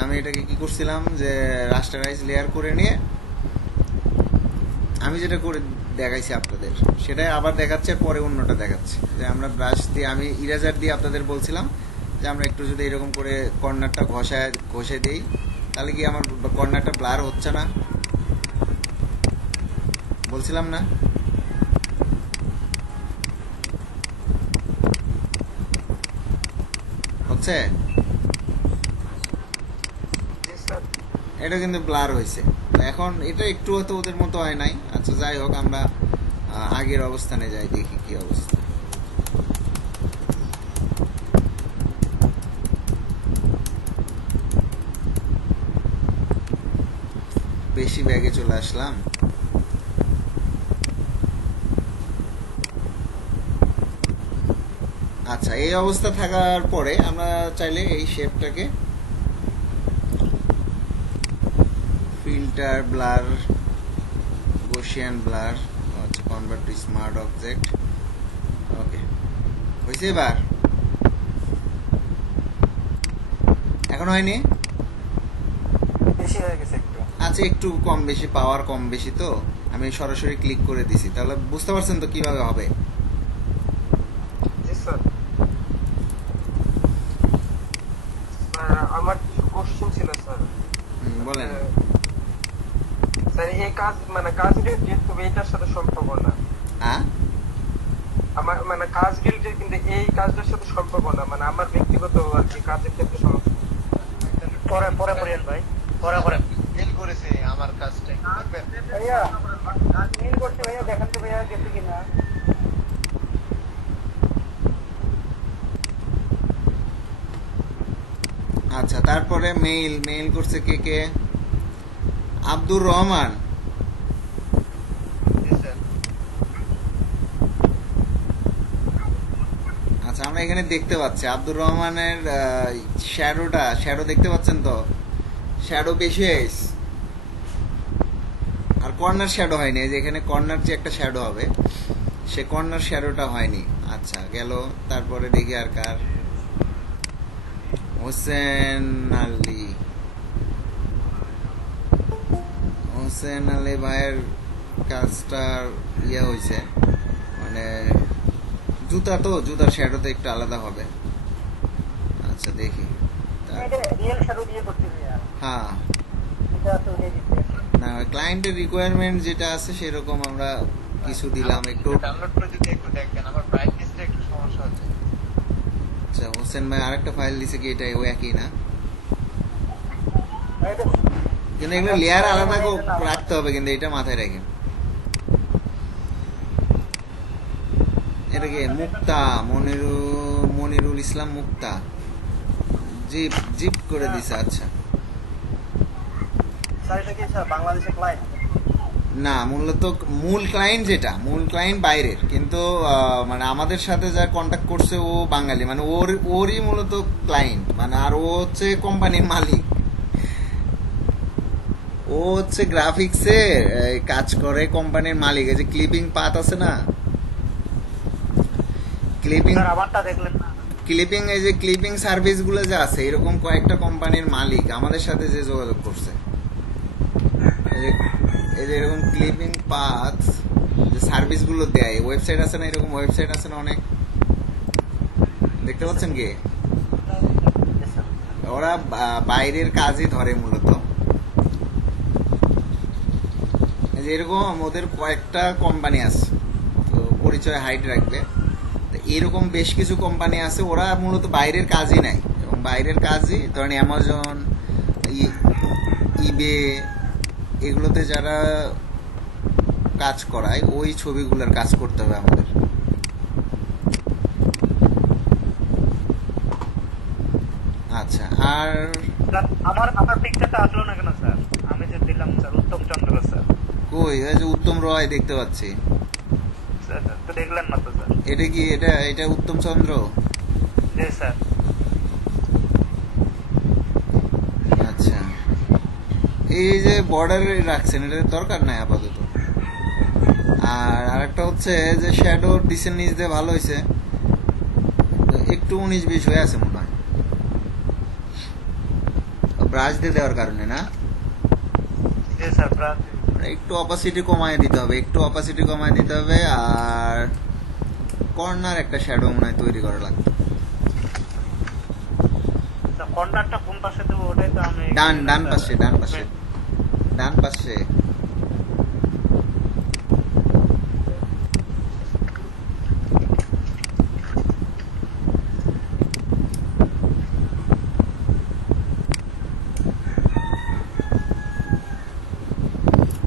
আমি এটাকে কি করছিলাম যে রাস্টারাইজ লেয়ার করে নিয়ে আমি যেটা করে দেখাইছি আপনাদের সেটাই আবার দেখাচ্ছে, পরে অন্যটা দেখাচ্ছে। যে আমরা ব্রাশ দিয়ে, আমি ইরেজার দিয়ে আপনাদের বলছিলাম যে আমরা একটু যদি এরকম করে কর্নারটা ঘষে দিই তাহলে কি আমার কর্নারটা ব্লার হচ্ছে না, বলছিলাম না? হচ্ছে? জি স্যার। এটা কিন্তু ব্লার হয়েছে। এখন এটা একটু হয়তো ওদের মতো হয় নাই। আচ্ছা যাই হোক, আমরা আগের অবস্থানে যাই, দেখি কি অবস্থা। বেশি ব্যাগে চলে আসলাম। আচ্ছা, এই অবস্থা থাকার পরে আমরা চাইলে এই শেপটাকে ফিল্টার, ব্লার, গসিয়ান ব্লার, আচ্ছা কনভার্ট টু স্মার্ট অবজেক্ট। ওকে, হয়েছে? এবার এখন হয়নি? বেশি হয়ে গেছে একটু। আচ্ছা, একটু কম বেশি, পাওয়ার কম বেশি তো আমি সরাসরি ক্লিক করে দিছি। তাহলে বুঝতে পারছেন তো কিভাবে হবে? জি স্যার। আমার কিছু কোশ্চেন ছিল স্যার। বলেন। স্যার এই কাজ মানে কাজ রিলেটেড, তবে এটার সাথে সম্পর্ক না। হ্যাঁ, আমার মানে কাজ রিলেটেড, কিন্তু এই কাজটার সাথে সম্পর্ক না, মানে আমার ব্যক্তিগত আর কি কাজের ক্ষেত্রে সমস্যা। পরে পরে করেন ভাই, পরে করেন। মেল করেছে আমার কাজটা দেখবেন। ভাইয়া মিল করছে ভাইয়া, দেখান তো ভাইয়া গেছে কিনা। আচ্ছা, তারপরে মেইল করছে কে কে? আব্দুর রহমান। জি স্যার। আচ্ছা, আমরা এখানে দেখতে পাচ্ছি আব্দুর রহমানের শ্যাডো দেখতে পাচ্ছেন তো? শ্যাডো বেশি হয়েছে, আর কর্নার শ্যাডো হয়নি। এই যে এখানে কর্নার যে একটা শ্যাডো হবে, সে কর্নার শ্যাডোটা হয়নি। আচ্ছা গেল। তারপরে দেখি আর কার? হোসেন আলী ভাইয়ের কাজটা ইয়ে হয়েছে, মানে জুতা তো, জুতার শ্যাডোতে একটু আলাদা হবে। আচ্ছা দেখি। এটা রিয়েল শ্যাডো দিয়ে করতে ভাইয়া। হ্যাঁ, এটা তো উঠে দিতে। না ক্লায়েন্টের রিকোয়ারমেন্ট যেটা আছে সেরকম আমরা কিছু দিলাম একটু। ডাউনলোড করে যদি একটু দেখবেন, আমার ব্রাইটনেসটা একটু সমস্যা হচ্ছে। আচ্ছা, হোসেন ভাই আরেকটা ফাইল দিছে কি, এটা ওই একই না? এটা কিন্তু এগুলো লেয়ার আলাদা রাখতে হবে, কিন্তু এটা মাথায় রাখেন। এটা কি মুক্তা? মনিরুল ইসলাম মুক্তা জিপ করে দিছে। আচ্ছা, স্যার এটা কি স্যার বাংলাদেশের ক্লায়েন্ট? না মূলত মূল ক্লায়েন্ট বাইরের, কিন্তু মানে আমাদের সাথে যা কন্ট্যাক্ট করছে ও বাঙালি, মানে ওরই মূলত ক্লায়েন্ট, মানে আর ও হচ্ছে কোম্পানির মালিক। ও হচ্ছে গ্রাফিক্সে কাজ করে, কোম্পানির মালিক। এই যে ক্লিপিং পাত আছে না, স্যার আমারটা দেখলেন না? এই যে ক্লিপিং সার্ভিস গুলো যে আছে, এরকম কয়েকটা কোম্পানির মালিক আমাদের সাথে যে যোগাযোগ করছে। এই যে এরকম ক্লিপিং পাথ যে সার্ভিস গুলো দেয়, ওয়েবসাইট আছে না, এরকম ওয়েবসাইট আছে না অনেক, দেখতে পাচ্ছেন কি? ওরা বাইরের কাজই ধরে মূলত। এই যে এরকম ওদের কয়েকটা কোম্পানি আছে, তো পরিচয় হাইড রাখবে। এরকম বেশ কিছু কোম্পানি আছে, ওরা মূলত বাইরের কাজই নাই, এবং বাইরের কাজই ধরেন অ্যামাজন, ইবে, এগুলোতে যারা কাজ করায় ওই ছবিগুলোর কাজ করতে হবে আমাদের। আচ্ছা, আর আমার পিকচারটা আসলো না কেন স্যার? আমি যে দিলাম স্যার উত্তম চন্দ্র স্যার। কই এই যে উত্তম রয় দেখতে পাচ্ছি। স্যার তো দেখলেন না তো স্যার? এটা কি এটা উত্তম চন্দ্র? জি স্যার। আচ্ছা, এই যে বর্ডারে রাখছেন এটা দরকার নাই আপাতত। আর আরেকটা হচ্ছে যে শ্যাডো ডিসেন্ট নিচ দিয়ে ভালো হয়েছে, একটু 19-20 হয়ে আছে মনে হয় ব্রাশ দিয়ে দেওয়ার কারণে না। জি স্যার ব্রাশ। একটু অপাসিটি কমায় দিতে হবে, আর কর্নার একটা শ্যাডো মনে হয় তৈরি করা লাগতো। কর্নারটা কোন পাশে দেবো ওটাই তো আমি ডান পাশে।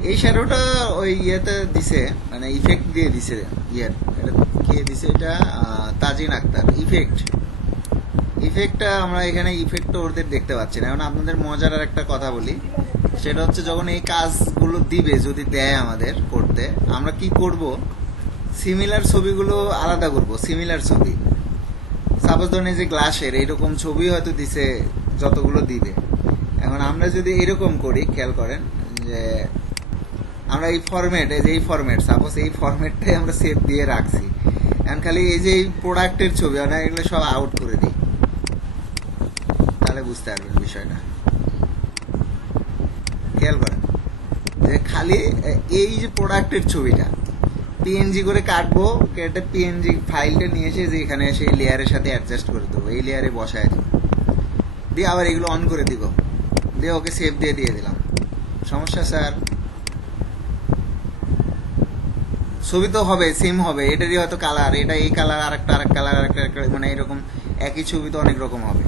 এই শ্যাডোটা ওই ইয়েতে দিছে, মানে ইফেক্ট দিয়ে দিছে। এটা কে দিছে? এটা তাজিন আক্তার। ইফেক্টটা আমরা এখানে ইফেক্টটা ওদের দেখতে পাচ্ছি না। এখন আপনাদের মজার আর একটা কথা বলি, সেটা হচ্ছে যখন এই কাজগুলো দিবে, যদি দেয় আমাদের করতে, আমরা কি করব, সিমিলার ছবিগুলো আলাদা করব। সিমিলার ছবি, সাপোজ ধরুন এই যে গ্লাসের এইরকম ছবি হয়তো দিছে যতগুলো দিবে। এখন আমরা যদি এরকম করি, খেয়াল করেন যে আমরা এই ফরম্যাট সাপোজ এই ফরম্যাটটাই আমরা সেভ দিয়ে রাখছি। এখন খালি এই যে প্রোডাক্টের ছবি আমরা এগুলো সব আউট করে দিই, তাহলে বুঝতে পারবেন বিষয়টা। খেয়াল করেন যে খালি এই যে প্রোডাক্টের ছবিটা পিএনজি করে কাটবো, কেটে পিএনজি ফাইলটা নিয়ে এসে যে এখানে এসে লেয়ারের সাথে অ্যাডজাস্ট করে দেবো, এই লেয়ারে বসায় দিব, দিয়ে আবার এগুলো অন করে দিব, দিয়ে ওকে সেভ দিয়ে দিলাম। সমস্যা স্যার? ছবি তো হবে, সেম হবে, এটারই হয়তো কালার, এটা এই কালার, আরেকটা আরেক কালার, আরেকটা মানে এরকম একই ছবি তো অনেক রকম হবে।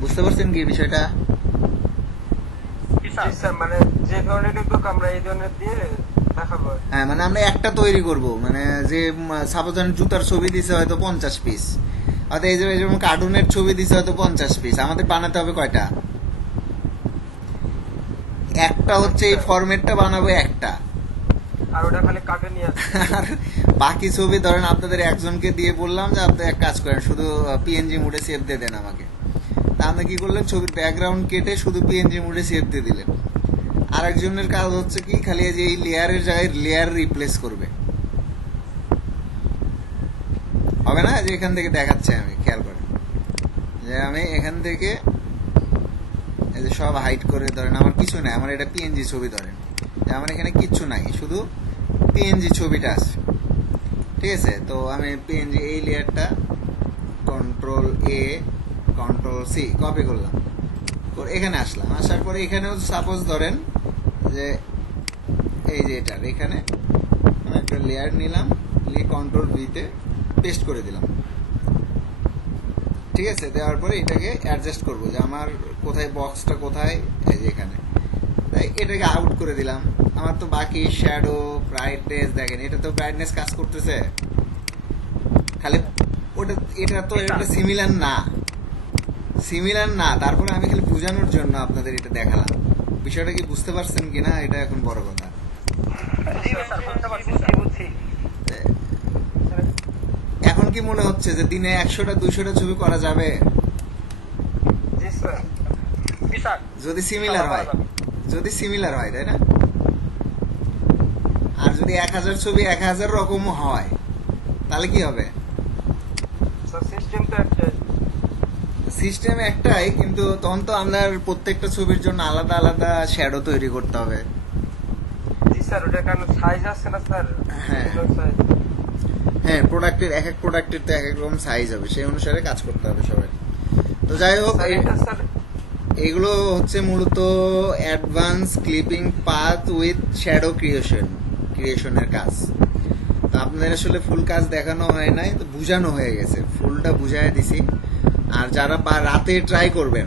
বুঝতে পারছেন কি বিষয়টা? মানে যে ধরনের আমরা এই ধরনের দিয়ে দেখাবো। হ্যাঁ, মানে আমরা একটা তৈরি করব, মানে যে সাপোজ জুতার ছবি দিছে হয়তো 50 পিস, হয়তো এই যেমন কার্টুনের ছবি দিছে হয়তো 50 পিস, আমাদের বানাতে হবে কয়টা? একটা হচ্ছে এই ফরম্যাটটা বানাবো একটা, আর ওটা খালি কাটে নিয়ে আর বাকি ছবি ধরেন আপনাদের একজনকে দিয়ে বললাম যে আপনি এক কাজ করেন, শুধু পিএনজি মোডে সেভ দিয়ে দেন আমাকে। তা আপনি কি করলেন, ছবির ব্যাকগ্রাউন্ড কেটে শুধু পিএনজি মোডে সেভ দিয়ে দিলেন। আরেকজনের কাজ হচ্ছে কি, খালি যে এই লেয়ারের জায়গায় লেয়ার রিপ্লেস করবে। হবে না? যে এখান থেকে দেখাচ্ছে, আমি খেয়াল করেন যে আমি এখান থেকে এই যে সব হাইড করে, ধরেন আমার কিছু নাই, আমার এটা পিএনজি ছবি, ধরেন যে আমার এখানে কিচ্ছু নাই, শুধু পিএনজি ছবিটা আছে। ঠিক আছে, তো আমি পিএনজি এই লেয়ারটা Ctrl+A Ctrl+C কপি করলাম, এখানে আসলাম, আসার পরে এখানেও সাপোজ ধরেন যে এই যে এটার এখানে একটা লেয়ার নিলাম, Ctrl+V তে পেস্ট করে দিলাম। ঠিক আছে, দেওয়ার পরে এটাকে অ্যাডজাস্ট করবো যে আমার কোথায় বক্সটা কোথায়, এই যে এখানে, তাই এটাকে আউট করে দিলাম। আমার তো বাকি শ্যাডো, ব্রাইটনেস, দেখেন এটা তো ব্রাইটনেস কাজ করতেছে, খালি ওটা, এটা তো এটা সিমিলার না, তারপরে আমি খালি বোঝানোর জন্য আপনাদের এটা দেখালাম। বিষয়টা কি বুঝতে পারছেন কিনা, এটা এখন বড় কথা। এখন কি মনে হচ্ছে যে দিনে 100টা 200টা ছবি করা যাবে যদি সিমিলার হয়, তাই না? আর যদি 1000 ছবি 1000 রকম হয়, তাহলে কি হবে? সিস্টেম একটাই, কিন্তু তখন তো আপনার প্রত্যেকটা ছবির জন্য আলাদা আলাদা শ্যাডো তৈরি করতে হবে। হ্যাঁ, প্রোডাক্টের এক এক প্রোডাক্টের তো এক এক রকম সাইজ হবে, সেই অনুসারে কাজ করতে হবে সবাই। তো যাই হোক, এগুলো হচ্ছে মূলত advance clipping path with shadow ক্রিয়েশনের কাজ। তো আপনাদের আসলে ফুল কাজ দেখানো হয় নাই, তো বুঝানো হয়ে গেছে, ফুলটা বুঝাই দিছি। আর যারা রাতে ট্রাই করবেন,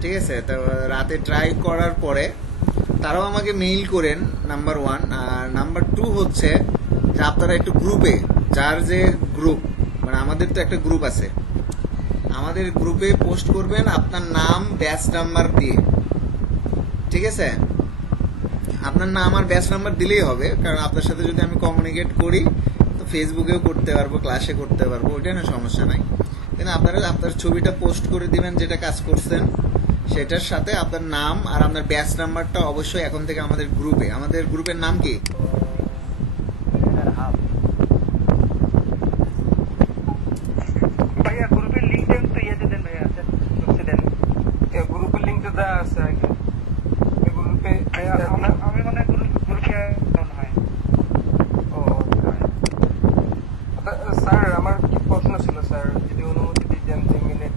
ঠিক আছে, তো রাতে ট্রাই করার পরে তারাও আমাকে মেইল করেন, নাম্বার 1। আর নাম্বার 2 হচ্ছে যে আপনারা একটু গ্রুপে, যার যে গ্রুপ, মানে আমাদের তো একটা গ্রুপ আছে, আমাদের গ্রুপে পোস্ট করবেন আপনার নাম ব্যাচ নাম্বার দিয়ে, ঠিক আছে? আপনার নাম আর ব্যাচ নাম্বার দিলেই হবে, কারণ আপনার সাথে যদি আমি কমিউনিকেট করি তো ফেসবুকেও করতে পারবো, ক্লাসে করতে পারবো, ওইটা না সমস্যা নাই। কিন্তু আপনারা আপনার ছবিটা পোস্ট করে দিবেন যেটা কাজ করছেন, সেটার সাথে আপনার নাম আর আপনার ব্যাচ নাম্বারটা অবশ্যই এখন থেকে আমাদের গ্রুপের নাম কি? ভাইয়া গ্রুপের লিঙ্ক দেন তো, ইয়েতে দেন ভাইয়া, দেন গ্রুপের লিঙ্কটা দেওয়া আছে আগে গ্রুপে। আমি মনে হয় গ্রুপে হয়। ও স্যার, আমার কি প্রশ্ন ছিল স্যার, যদি অনুমতি দিতেন 2 মিনিট।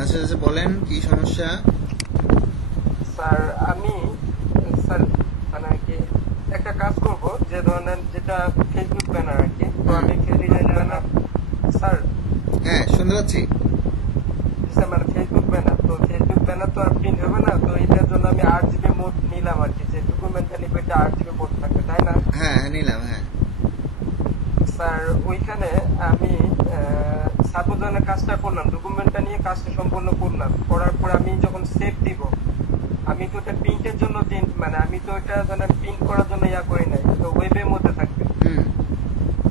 আচ্ছা আচ্ছা, বলেন কি সমস্যা? স্যার আমি স্যার মানে আর কি একটা কাজ করব, যে ধরনের যেটা ফেসবুক ব্যানার আর কি, তো আমি ডিজাইন ব্যানার স্যার। হ্যাঁ, শুনতে পাচ্ছি। মানে ফেসবুক ব্যানার, তো ফেসবুক ব্যানার তো আর প্রিন্ট হবে না, তো এটার জন্য আমি 8 GB মোড নিলাম আর কি, যে ডকুমেন্টটা নিবে এটা 8 GB মোড থাকবে, তাই না? হ্যাঁ নিলাম। হ্যাঁ স্যার ওইখানে আমি সাপোজনের কাজটা করলাম, ডকুমেন্টটা নিয়ে কাজটা সম্পূর্ণ করলাম, করার পর আমি যখন সেভ দিব, আমি তো এটা প্রিন্টের জন্য দিন, মানে আমি তো এটা প্রিন্ট করার জন্য করি নাই, তো ওয়েবের মধ্যে থাকবে,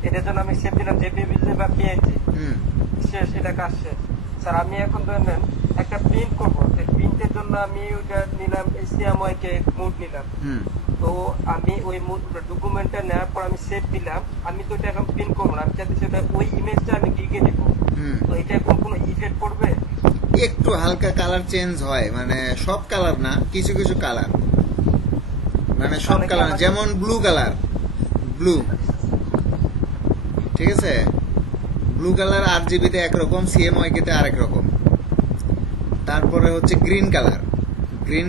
এটার জন্য আমি সেভ দিলাম জেপিজি বা পিএনজি, শেষ, এটা কাজ শেষ। স্যার আমি এখন ধরেন একটা প্রিন্ট করবো, প্রিন্টের জন্য আমি ওইটা নিলাম HTML মোড নিলাম, তো আমি ওই ডকুমেন্টটা নেওয়ার পর আমি সেভ দিলাম, আমি তো এটা এখন প্রিন্ট করবো না, আমি চাইতে সেটা ওই ইমেজটা আমি ক্লিকে দিব, তো এটা এখন কোনো ইফেক্ট পড়বে? একটু হালকা কালার চেঞ্জ হয়, মানে সব কালার না, কিছু কিছু কালার, মানে সব কালার, যেমন ব্লু কালার, ব্লু, ঠিক আছে? ব্লু কালার RGB তে একরকম, CMYK তে আরেক রকম। তারপরে হচ্ছে গ্রিন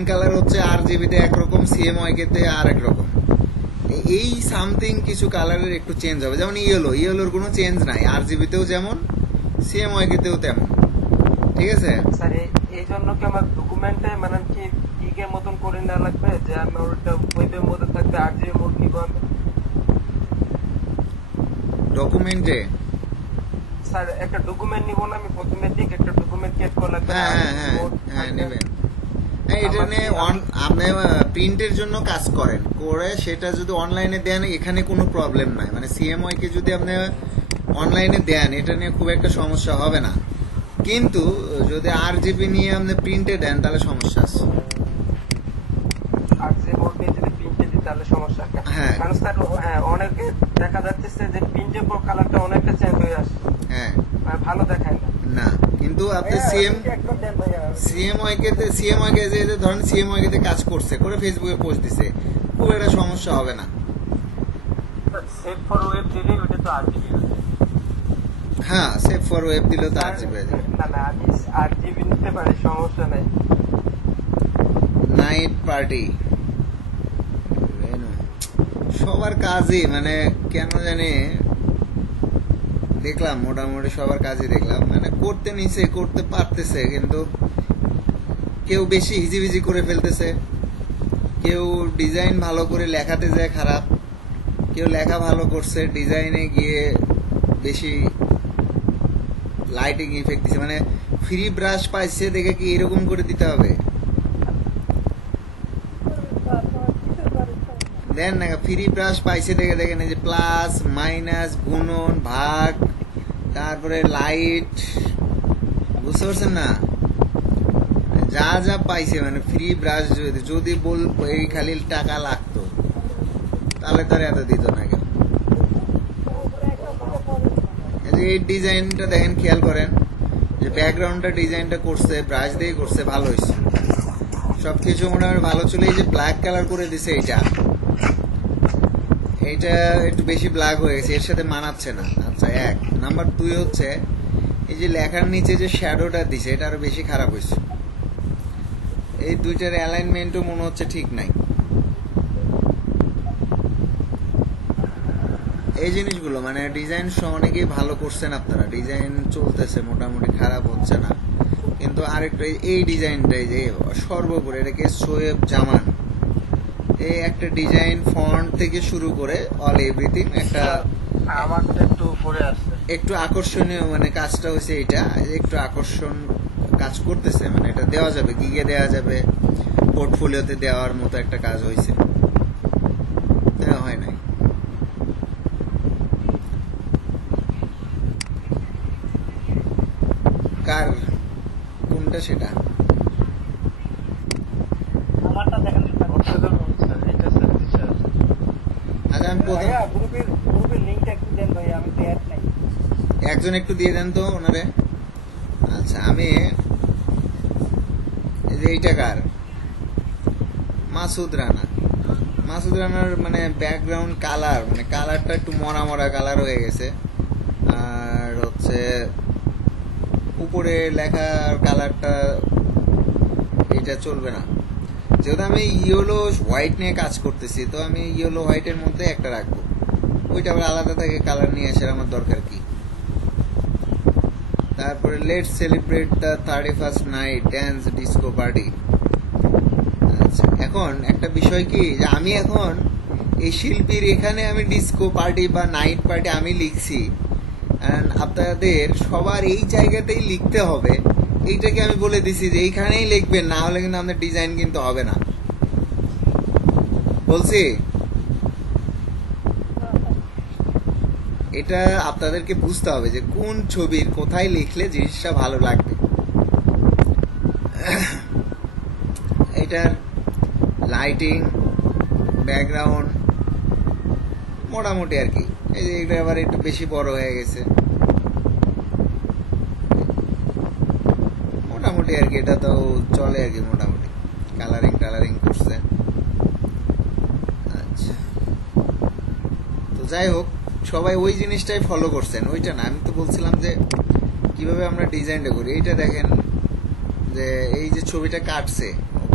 কালার হচ্ছে RGB তে একরকম, CMYK তে আরেক রকম। এই সামথিং কিছু কালারের একটু চেঞ্জ হবে, যেমন ইয়েলোর কোনো চেঞ্জ নাই, RGB তেও যেমন, CMYK তেও তেমন, ঠিক আছে? স্যার এই জন্য কি আমার ডকুমেন্টে মানে কি ইগের মতন করে না লাগবে, যে আমি ওটা ওয়েবের মধ্যে থাকবে 8 GB মোড নিব আমি? ডকুমেন্টে স্যার একটা ডকুমেন্ট নিব না আমি, প্রথমে দিক একটা ডকুমেন্ট ক্রিয়েট করা লাগবে। হ্যাঁ নেবেন। এটা নিয়ে আপনি প্রিন্টের জন্য কাজ করেন, করে সেটা যদি অনলাইনে দেন এখানে কোনো প্রবলেম নাই, মানে CMYK যদি আপনি অনলাইনে দেন এটা নিয়ে খুব একটা সমস্যা হবে না, কিন্তু যদি RGB নিয়ে আপনি প্রিন্টে দেন তাহলে সমস্যা আছে। 8 GB মোড নিয়ে যদি প্রিন্টে দিই তাহলে সমস্যা আছে। হ্যাঁ। কারণ স্যার অনেকে দেখা যাচ্ছে যে প্রিন্টের পর কালারটা অনেকটা চেঞ্জ হয়ে আসছে, হ্যাঁ ভালো দেখায় না। না, কিন্তু আপনি CMYK তে ধরেন CMYK তে কাজ করছে, করে ফেসবুকে পোস্ট দিছে, খুব একটা সমস্যা হবে না। সেভ ফর ওয়েব দিলে ওটা তো RGB হ্যাঁ, সেভ ফর ওয়েব দিলে তো RGB হয়ে যাবে। না আমি 8 GB নিতে পারি, সমস্যা নাই। নাইট পার্টি সবার কাজই, মানে কেন জানি দেখলাম মোটামুটি সবার কাজই দেখলাম, মানে করতে নিছে, করতে পারতেছে, কিন্তু কেউ বেশি হিজিবিজি করে ফেলতেছে, কেউ ডিজাইন ভালো করে লেখাতে যায় খারাপ, কেউ লেখা ভালো করছে ডিজাইনে গিয়ে বেশি লাইটিং ইফেক্ট দিছে, মানে ফ্রি ব্রাশ পাইছে দেখে কি এরকম করে দিতে হবে? দেন না, ফ্রি ব্রাশ পাইছে দেখে দেখেন, এই যে প্লাস মাইনাস গুণন ভাগ, তারপরে লাইট, বুঝতে পারছেন না? যা যা পাইছে, মানে ফ্রি ব্রাশ যদি বলবো এই খালি টাকা লাগতো তাহলে তার এত দিত না কেউ। এই ডিজাইনটা দেখেন, খেয়াল করেন যে ব্যাকগ্রাউন্ডটা ডিজাইনটা করছে ব্রাশ দিয়ে করছে, ভালো হয়েছে, সবকিছু মোটামুটি ভালো ছিল। এই যে ব্ল্যাক কালার করে দিছে, এইটা একটু বেশি ব্ল্যাক হয়ে গেছে, এর সাথে মানাচ্ছে না। আচ্ছা, 1 নাম্বার 2 হচ্ছে এই যে লেখার নিচে যে শ্যাডোটা দিছে এটা আরো বেশি খারাপ হয়েছে, এই দুইটার অ্যালাইনমেন্টও মনে হচ্ছে ঠিক নাই। এই জিনিসগুলো মানে ডিজাইন অনেকেই ভালো করছেন আপনারা, ডিজাইন চলতেছে মোটামুটি, খারাপ হচ্ছে না, কিন্তু আরেকটা এই ডিজাইনটাই যে সর্বোপরি এটাকে সোয়েব জামান, এই একটা ডিজাইন ফন্ট থেকে শুরু করে অল এভরিথিং একটা আমারটা একটু পরে আসছে। একটু আকর্ষণীয়, মানে কাজটা হচ্ছে এটা একটু আকর্ষণ কাজ করতেছে, মানে এটা দেওয়া যাবে, গিগে দেওয়া যাবে, পোর্টফোলিওতে দেওয়ার মতো একটা কাজ হয়েছে, হয় নাই। কার কোনটা সেটা? আমারটা দেখেন স্যার। আচ্ছা আমি প্রথম ভাইয়া গ্রুপের লিংকটা একটু দেন ভাইয়া, আমি তো অ্যাড নাই। একজন একটু দিয়ে দেন তো ওনারে। আচ্ছা আমি এই যে এইটা কার? মাসুদ রানা। মাসুদ রানার মানে ব্যাকগ্রাউন্ড কালার, মানে কালারটা একটু মরা মরা কালার হয়ে গেছে, আর হচ্ছে উপরে লেখার কালারটা এটা চলবে না। যেহেতু আমি ইয়েলো হোয়াইট নিয়ে কাজ করতেছি, তো আমি ইয়েলো হোয়াইটের মধ্যে একটা রাখবো, ওইটা আবার আলাদা থেকে কালার নিয়ে আসার আমার দরকার কি? তারপরে let's celebrate the 31st night dance disco party. আচ্ছা এখন একটা বিষয় কি, যে আমি এখন এই শিল্পীর এখানে আমি ডিস্কো পার্টি বা নাইট পার্টি আমি লিখছি, আপনাদের সবার এই জায়গাতেই লিখতে হবে, এইটাকে আমি বলে দিছি যে এইখানেই লিখবেন, না হলে কিন্তু আমাদের ডিজাইন কিন্তু হবে না, বলছি। এটা আপনাদেরকে বুঝতে হবে যে কোন ছবির কোথায় লিখলে জিনিসটা ভালো লাগবে। এটার লাইটিং, ব্যাকগ্রাউন্ড মোটামুটি আর কি। এই যে এটা আবার একটু বেশি বড় হয়ে গেছে, মোটামুটি আর কি, এটা তো চলে আর কি, মোটামুটি কালারিং করছে। আচ্ছা তো যাই হোক, সবাই ওই জিনিসটাই ফলো করছেন, ওইটা না। আমি তো বলছিলাম যে কিভাবে আমরা ডিজাইনটা করি। এইটা দেখেন যে এই যে ছবিটা কাটছে,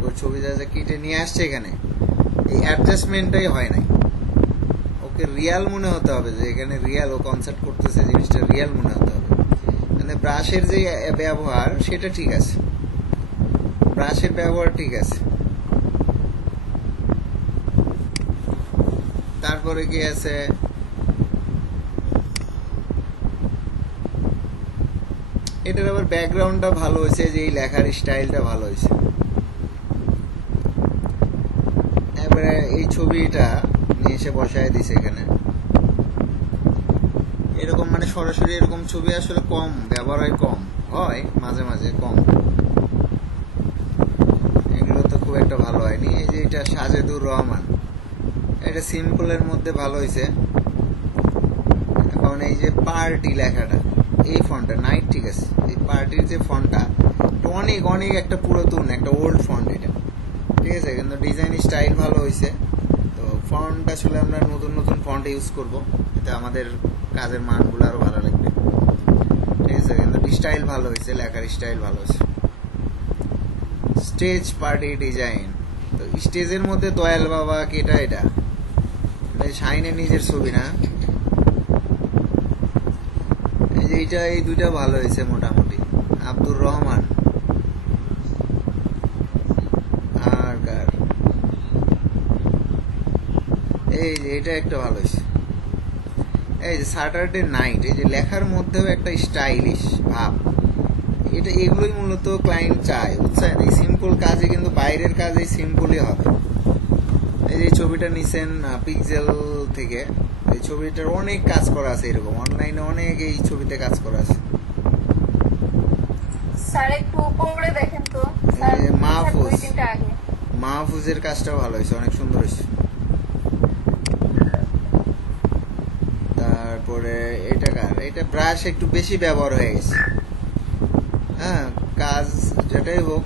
ওই ছবিটা যে কেটে নিয়ে আসছে এখানে, এই অ্যাডজাস্টমেন্টটাই হয় নাই। ওকে রিয়াল মনে হতে হবে, যে এখানে রিয়াল ও কনসেপ্ট করতেছে, জিনিসটা রিয়াল মনে হতে হবে। মানে ব্রাশের যে ব্যবহার সেটা ঠিক আছে, ব্রাশের ব্যবহার ঠিক আছে। তারপরে কি আছে, এটার আবার ব্যাকগ্রাউন্ডটা ভালো হয়েছে, যে এই লেখার স্টাইলটা ভালো হয়েছে। এবারে এই ছবিটা নিয়ে এসে বসায় দিছে এখানে, এরকম মানে সরাসরি এরকম ছবি আসলে কম ব্যবহার হয়, কম হয় মাঝে মাঝে, কম। এগুলো তো খুব একটা ভালো হয়নি। এই যে এটা সাজেদুর রহমান, এটা সিম্পলের মধ্যে ভালো হয়েছে। এখন এই যে পার্টি লেখাটা, এই ফন্টটা নাইট ঠিক আছে, এই পার্টির যে ফন্টটা অনেক অনেক একটা পুরাতন একটা ওল্ড ফন্ট এটা, ঠিক আছে, কিন্তু ডিজাইন স্টাইল ভালো হয়েছে। তো ফন্ট আসলে আমরা নতুন নতুন ফন্ট ইউজ করব, এতে আমাদের কাজের মানগুলো আরো ভালো লাগবে, ঠিক আছে, কিন্তু স্টাইল ভালো হয়েছে, লেখার স্টাইল ভালো হয়েছে। স্টেজ পার্টি ডিজাইন, তো স্টেজের মধ্যে দয়াল বাবা কেটা, এটা শাইনের নিজের ছবি না, এই যে এইটা, এই দুইটা ভালো হয়েছে মোটামুটি। আব্দুর রহমান আর কার, এই যে এটা একটা ভালো হয়েছে। এই যে স্যাটারডে নাইট, এই যে লেখার মধ্যেও একটা স্টাইলিশ ভাব, এটা এগুলোই মূলত ক্লায়েন্ট চায়, বুঝছেন। এই সিম্পল কাজে কিন্তু বাইরের কাজ এই সিম্পলই হবে। এই যে ছবিটা নিছেন পিক্সেল থেকে, এই ছবিটার অনেক কাজ করা আছে, এরকম অনলাইনে অনেক এই ছবিতে কাজ করা আছে। স্যার একটু উপরে দেখেন তো স্যার, এই যে মাহফুজ, 2-3টা আগে। মাহফুজের কাজটাও ভালো হয়েছে, অনেক সুন্দর হয়েছে। তারপরে এটা কার, এটা ব্রাশ একটু বেশি ব্যবহার হয়ে গেছে, হ্যাঁ, কাজ যেটাই হোক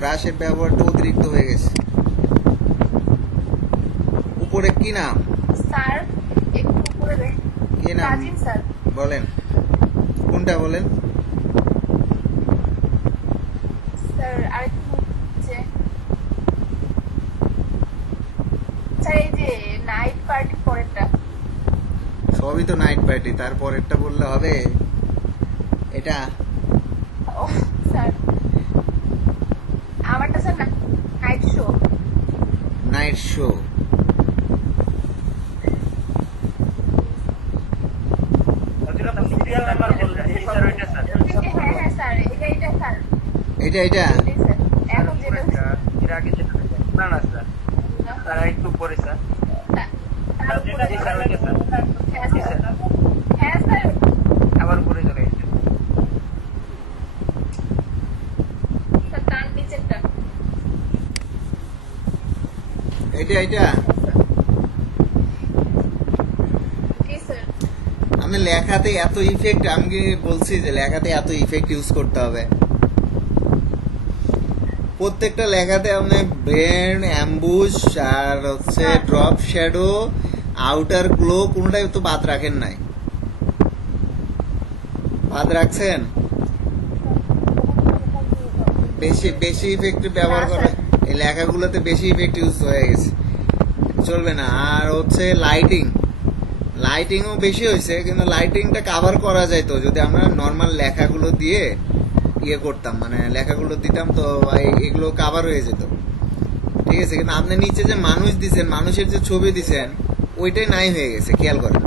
ব্রাশের ব্যবহারটা অতিরিক্ত হয়ে গেছে। উপরে কি নাম, স্যার একটু উপরে দেখেন। কি নাম কাজিন স্যার, বলেন, কোনটা বলেন? স্যার আরেকটু হচ্ছে স্যার, এই যে নাইট পার্টি পরেরটা। সবই তো নাইট পার্টি, তারপরেরটা বললে হবে? এটা ও স্যার, আমারটা sir night show. Night show, serial এটা জি স্যার এখন যেটা এর আগে যেটা না না স্যার তারা একটু পরে স্যার তার জি উপরে স্যার ওইটা স্যার হ্যাঁ জি স্যার স্যার হ্যাঁ স্যার আবার উপরে চলে গেছে স্যার তার নিচেরটা এটা জি স্যার আমি লেখাতে এত ইফেক্ট, আমি কি বলছি যে লেখাতে এত ইফেক্ট ইউজ করতে হবে? প্রত্যেকটা লেখাতে আপনি ব্রেন, অ্যাম্বুশ আর হচ্ছে ড্রপ শ্যাডো, আউটার গ্লো কোনটাই তো বাদ রাখেন নাই। বাদ রাখছেন? বেশি বেশি ইফেক্ট ব্যবহার করে এই লেখাগুলোতে বেশি ইফেক্ট ইউজ হয়ে গেছে, চলবে না। আর হচ্ছে লাইটিংও বেশি হয়েছে, কিন্তু লাইটিংটা কাভার করা যাইতো যদি আমরা নর্মাল লেখাগুলো দিয়ে ইয়ে করতাম, মানে লেখাগুলো দিতাম তো এগুলো কাভার হয়ে যেত, ঠিক আছে। কিন্তু আপনি নিচে যে মানুষ দিছেন, মানুষের যে ছবি দিছেন ওইটাই নাই হয়ে গেছে, খেয়াল করেন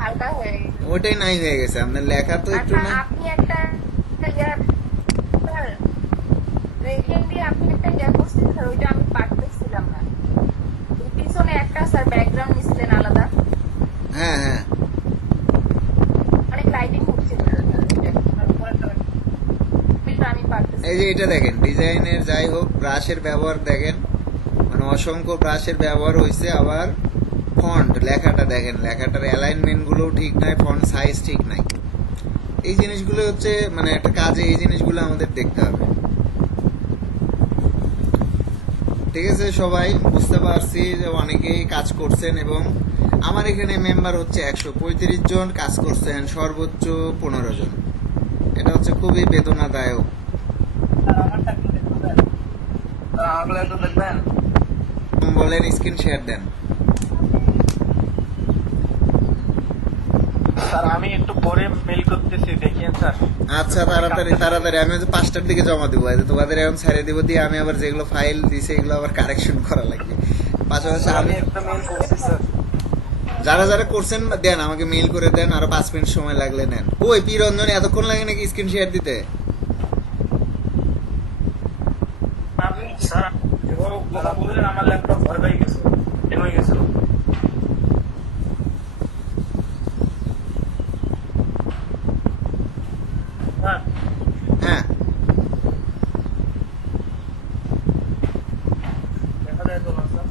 হালকা হয়ে গেছে। ওইটাই নাই হয়ে গেছে। আপনার লেখা তো একটু আচ্ছা, না, আপনি একটা ইয়ার স্যার রেডিয়ান দিয়ে আপনি একটা ইয়ার করছেন স্যার, ওইটা আমি পারতেছিলাম না। ওই পিছনে একটা স্যার ব্যাকগ্রাউন্ড নিছিলেন আলাদা, হ্যাঁ হ্যাঁ অনেক লাইটিং হচ্ছিল আমি পারতেছি। এই যে এটা দেখেন ডিজাইনের, যাই হোক ব্রাশের ব্যবহার দেখেন, মানে অসংখ্য ব্রাশের ব্যবহার হয়েছে। আবার ফন্ট লেখাটা দেখেন, লেখাটার অ্যালাইনমেন্ট গুলো ঠিক নাই, ফন্ট সাইজ ঠিক নাই। এই জিনিসগুলো হচ্ছে মানে একটা কাজে এই জিনিসগুলো আমাদের দেখতে হবে, ঠিক আছে। সবাই বুঝতে পারছি যে অনেকেই কাজ করছেন, এবং আমার এখানে মেম্বার হচ্ছে 135 জন, কাজ করছেন সর্বোচ্চ 15 জন। এটা হচ্ছে খুবই বেদনাদায়ক। আগলে একটু দেখবেন বলেন, স্ক্রিন শেয়ার দেন। স্যার আমি একটু পরে মেল করতেছি, দেখিয়েন স্যার। আচ্ছা, তাড়াতাড়ি তাড়াতাড়ি, আমি হচ্ছে 5টার দিকে জমা দিব, তোমাদের এখন ছেড়ে দিব, দিয়ে আমি আবার যেগুলো ফাইল দিছে এগুলো আবার কারেকশন করা লাগবে। পাশাপাশি আমি আমি একটা মেল করছি স্যার। যারা যারা করছেন দেন, আমাকে মেইল করে দেন, আরো 5 মিনিট সময় লাগলে নেন। ওই পি রঞ্জন এতক্ষণ লাগে নাকি স্ক্রিন শেয়ার দিতে? আমি স্যার এবার কথা বললেন, আমার ল্যাপটপ ভয় পেয়ে গেছে, হ্যাং হয়ে গেছিল। হ্যাঁ হ্যাঁ দেখা যায় তো না স্যার।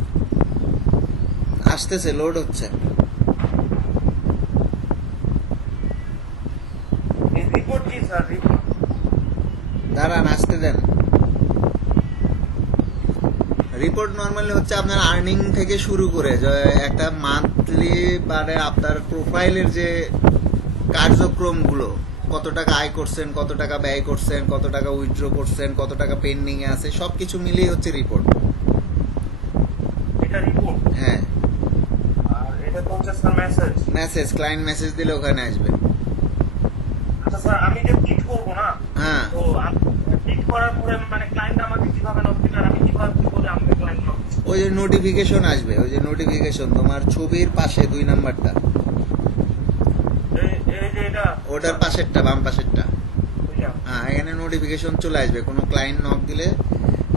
আসতেছে, লোড হচ্ছে। রিপোর্ট কি স্যার? রিপোর্ট দাঁড়ান, আসতে দেন। রিপোর্ট নর্মালি হচ্ছে আপনার আর্নিং থেকে শুরু করে একটা মান্থলি, মানে আপনার প্রোফাইলের যে কার্যক্রমগুলো, কত টাকা আয় করছেন, কত টাকা ব্যয় করছেন, কত টাকা উইথড্র করছেন, কত টাকা পেন্ডিং এ আছে, সবকিছু মিলিয়ে হচ্ছে রিপোর্ট। এটা রিপোর্ট, হ্যাঁ, আর এটা তো হচ্ছে sir message. Message, client message দিলে ওখানে আসবে। আচ্ছা স্যার, আমি যে পিট করবো না, হ্যাঁ, তো পিট করার পরে মানে ক্লায়েন্ট আমাকে কিভাবে নক দিবে, আমি কিভাবে বলে আমাকে ক্লায়েন্ট নক? ওই যে নোটিফিকেশন আসবে, ওই যে নোটিফিকেশন তোমার ছবির পাশে 2 নাম্বারটা, এই যে এটা ওটার পাশেরটা, বাম পাশেরটা। ওইটা। হ্যাঁ, এখানে নোটিফিকেশন চলে আসবে, কোনো ক্লায়েন্ট নক দিলে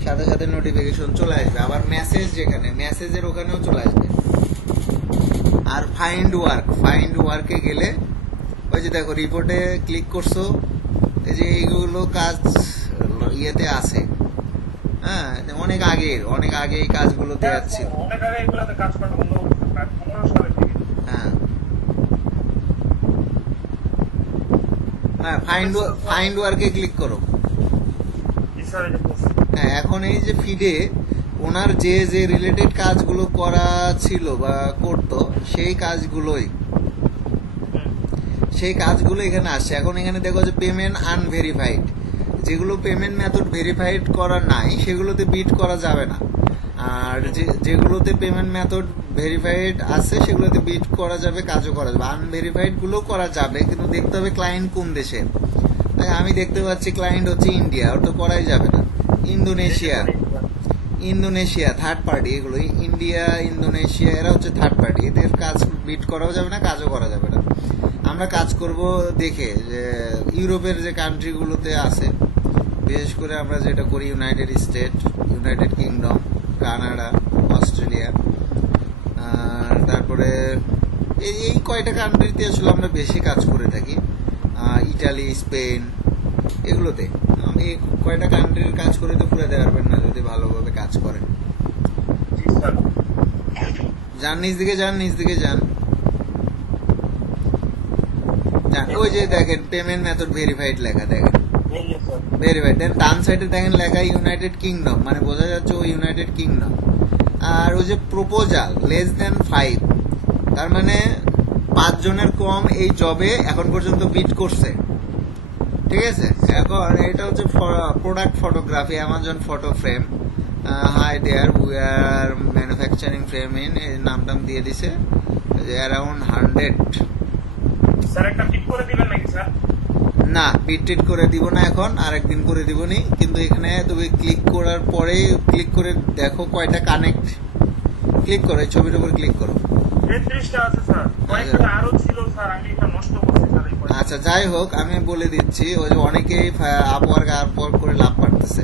সাথে সাথে নোটিফিকেশন চলে আসবে। আবার মেসেজ, যেখানে মেসেজের ওখানেও চলে আসবে। আর ফাইন্ড ওয়ার্কে গেলে ওই যে দেখো রিপোর্টে ক্লিক করছো, এই যে এইগুলো কাজ ইয়েতে আছে। হ্যাঁ, অনেক আগে এই কাজগুলো দেওয়া ছিল। অনেক আগে এগুলোতে কাজ করা বন্ধ করতে 15 সালের থেকে। হ্যাঁ হ্যাঁ, ফাইন্ড ওয়ার্কে ক্লিক করো। জি স্যার, এটা করছি। হ্যাঁ, এখন এই যে ফিডে ওনার যে যে রিলেটেড কাজগুলো করা ছিল বা করতো, সেই কাজগুলো এখানে আসছে। এখন এখানে দেখো যে পেমেন্ট আনভেরিফাইড, যেগুলো পেমেন্ট মেথড ভেরিফাইড করা নাই সেগুলোতে বিট করা যাবে না। আর যেগুলোতে পেমেন্ট মেথড ভেরিফাইড আছে সেগুলোতে বিট করা যাবে, কাজও করা যাবে। আনভেরিফাইড গুলো করা যাবে, কিন্তু দেখতে হবে ক্লায়েন্ট কোন দেশের। আমি দেখতে পাচ্ছি ক্লায়েন্ট হচ্ছে ইন্ডিয়া, ওর তো করাই যাবে না। ইন্দোনেশিয়া থার্ড পার্টি, এগুলো ইন্ডিয়া, ইন্দোনেশিয়া এরা হচ্ছে থার্ড পার্টি, এদের কাজ বিট করাও যাবে না, কাজও করা যাবে না। আমরা কাজ করব দেখে যে ইউরোপের যে কান্ট্রিগুলোতে আছে, বিশেষ করে আমরা যেটা করি United state, United kingdom, Canada, Australia, তারপরে এই কয়টা কান্ট্রিতে আসলে আমরা বেশি কাজ করে থাকি, ইটালি, স্পেন, এগুলোতে। আমি কয়টা কান্ট্রির কাজ করে তো পুরো দিতে পারবেন না যদি ভালোভাবে কাজ করেন। জি স্যার। যান নিচ দিকে যান, নিচ দিকে যান। ওই যে দেখেন পেমেন্ট মেথড ভেরিফাইড লেখা, দেখেন ভেরিফাইড। দেন ডান সাইডে দেখেন লেখা ইউনাইটেড কিংডম, মানে বোঝা যাচ্ছে ও ইউনাইটেড কিংডম। আর ওই যে প্রপোজাল লেস দেন 5, তার মানে 5 জনের কম এই জবে এখন পর্যন্ত বিট করছে, ঠিক আছে। এখন এটা হচ্ছে product photography, Amazon photo frame. Hi there, we are manufacturing frame in, এই নামটাম দিয়ে দিছে, অ্যারাউন্ড 100। স্যার একটা পিক করে দিবেন নাকি স্যার? না, পিট করে দিব না, এখন আরেকদিন করে দিবনি। কিন্তু এখানে তুমি ক্লিক করার পরে ক্লিক করে দেখো কয়টা কানেক্ট, ক্লিক করো, ছবির উপর ক্লিক করো। 33টা আছে স্যার, কয়েকটা আরো ছিল স্যার, আমি এটা নষ্ট করছি স্যার। আচ্ছা, যাই হোক, আমি বলে দিচ্ছি। ওই যে অনেকেই আপওয়ার্ক করে লাভ পাচ্ছে।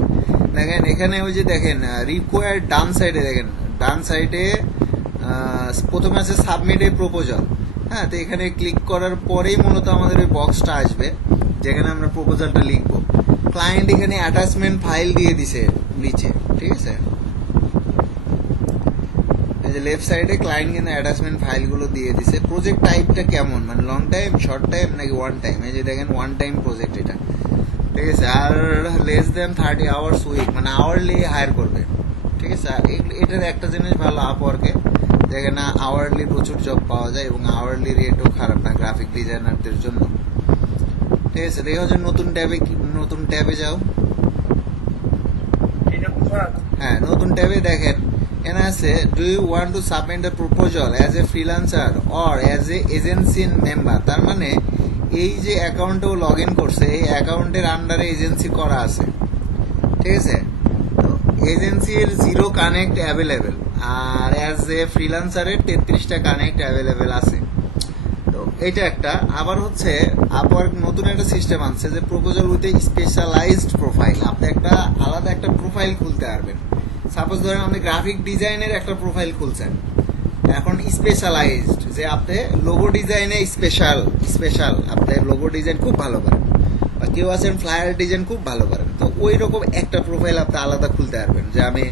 দেখেন এখানে ওই যে দেখেন রিকোয়ার্ড, ডান সাইডে দেখেন, ডান সাইডে প্রথমে আছে সাবমিট এ প্রপোজাল। হ্যাঁ, তো এখানে ক্লিক করার পরেই মূলত আমাদের ওই বক্সটা আসবে যেখানে আমরা প্রপোজালটা লিখবো। ক্লায়েন্ট এখানে অ্যাটাচমেন্ট ফাইল দিয়ে দিছে নিচে, ঠিক আছে। এই যে লেফট সাইডে ক্লায়েন্ট কিন্তু অ্যাটাচমেন্ট ফাইলগুলো দিয়ে দিছে। প্রজেক্ট টাইপটা কেমন, মানে লং টাইম, শর্ট টাইম নাকি ওয়ান টাইম? এই যে দেখেন ওয়ান টাইম প্রজেক্ট এটা, ঠিক আছে। আর লেস দেন 30 আওয়ার্স উইক, মানে আওয়ারলি হায়ার করবে, ঠিক আছে। আর এটার একটা জিনিস ভালো আপওয়ার্কে, দেখেন না আওয়ারলি প্রচুর জব পাওয়া যায় এবং আওয়ারলি রেটও খারাপ না গ্রাফিক ডিজাইনারদের জন্য, ঠিক আছে। দেখো যে নতুন ট্যাবে যাও। হ্যাঁ, নতুন ট্যাবে দেখেন এখানে আছে, do you want to submit the proposal as a freelancer or as a agency member. তার মানে এই যে অ্যাকাউন্টেও লগ ইন করছে, এই অ্যাকাউন্টের আন্ডারে এজেন্সি করা আছে, ঠিক আছে। তো এজেন্সির 0 কানেক্ট অ্যাভেলেবেল, আর অ্যাজ এ ফ্রিল্যান্সারের 33টা কানেক্ট অ্যাভেলেবেল আছে। তো এটা একটা। আবার হচ্ছে আপওয়ার্ক নতুন একটা সিস্টেম আনছে যে proposal with a specialised profile. আপনি একটা আলাদা একটা প্রোফাইল খুলতে পারবেন। সাপোজ ধরেন আপনি গ্রাফিক ডিজাইনের একটা প্রোফাইল খুলছেন, এখন স্পেশালাইজড, যে আপনি লোগো ডিজাইনে স্পেশাল আপনি লোগো ডিজাইন খুব ভালো পারেন, বা কেউ আছেন ফ্লায়ার ডিজাইন খুব ভালো পারেন। তো ওই রকম একটা প্রোফাইল আপনি আলাদা খুলতে পারবেন, যে আমি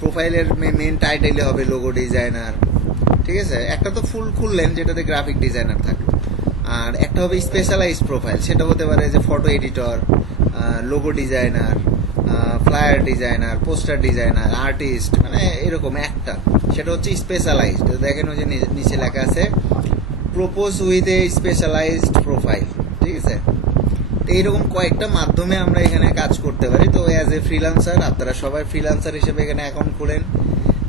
প্রোফাইলের মেন টাইটেলে হবে লোগো ডিজাইনার, ঠিক আছে। একটা তো ফুল খুললেন যেটাতে গ্রাফিক ডিজাইনার থাকলো, আর একটা হবে স্পেশালাইজড প্রোফাইল, সেটা হতে পারে যে photo editor, logo designer, flyer designer, poster designer, artist, মানে এরকম একটা, সেটা হচ্ছে স্পেশালাইজড। দেখেন ওই যে নিচে লেখা আছে propose with a specialised profile, ঠিক আছে। তো এইরকম কয়েকটা মাধ্যমে আমরা এখানে কাজ করতে পারি। তো অ্যাজ এ ফ্রিল্যান্সার আপনারা সবাই ফ্রিল্যান্সার হিসেবে এখানে অ্যাকাউন্ট খুলেন।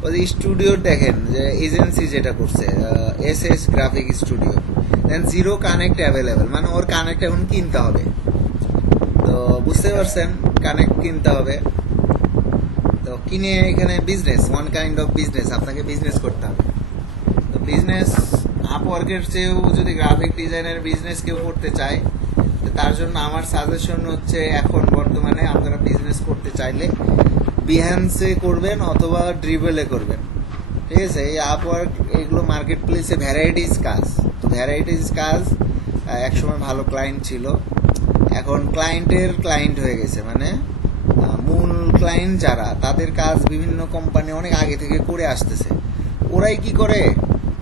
ওই যে স্টুডিওর দেখেন যে এজেন্সি যেটা করছে SS গ্রাফিক স্টুডিও, দেন 0 কানেক্ট অ্যাভেলেবেল, মানে ওর কানেক্ট এখন কিনতে হবে। তো বুঝতে পারছেন, কানেক্ট কিনতে হবে। তো কিনে এখানে business, one kind of business, আপনাকে বিজনেস করতে হবে। তো বিজনেস আপওয়ার্কের চেয়েও যদি গ্রাফিক ডিজাইনের বিজনেস কেউ করতে চায়, তার জন্য আমার সাজেশন হচ্ছে এখন বর্তমানে আপনারা বিজনেস করতে চাইলে বিহ্যান্সে করবেন অথবা ড্রিবলে করবেন, ঠিক আছে। এই আপওয়ার্ক এগুলো মার্কেট প্লেসে ভ্যারাইটিস কাজ, তো ভ্যারাইটিস কাজ একসময় ভালো ক্লায়েন্ট ছিল, এখন ক্লায়েন্ট হয়ে গেছে, মানে মূল ক্লায়েন্ট যারা, তাদের কাজ বিভিন্ন কোম্পানি অনেক আগে থেকে করে আসতেছে। ওরাই কি করে,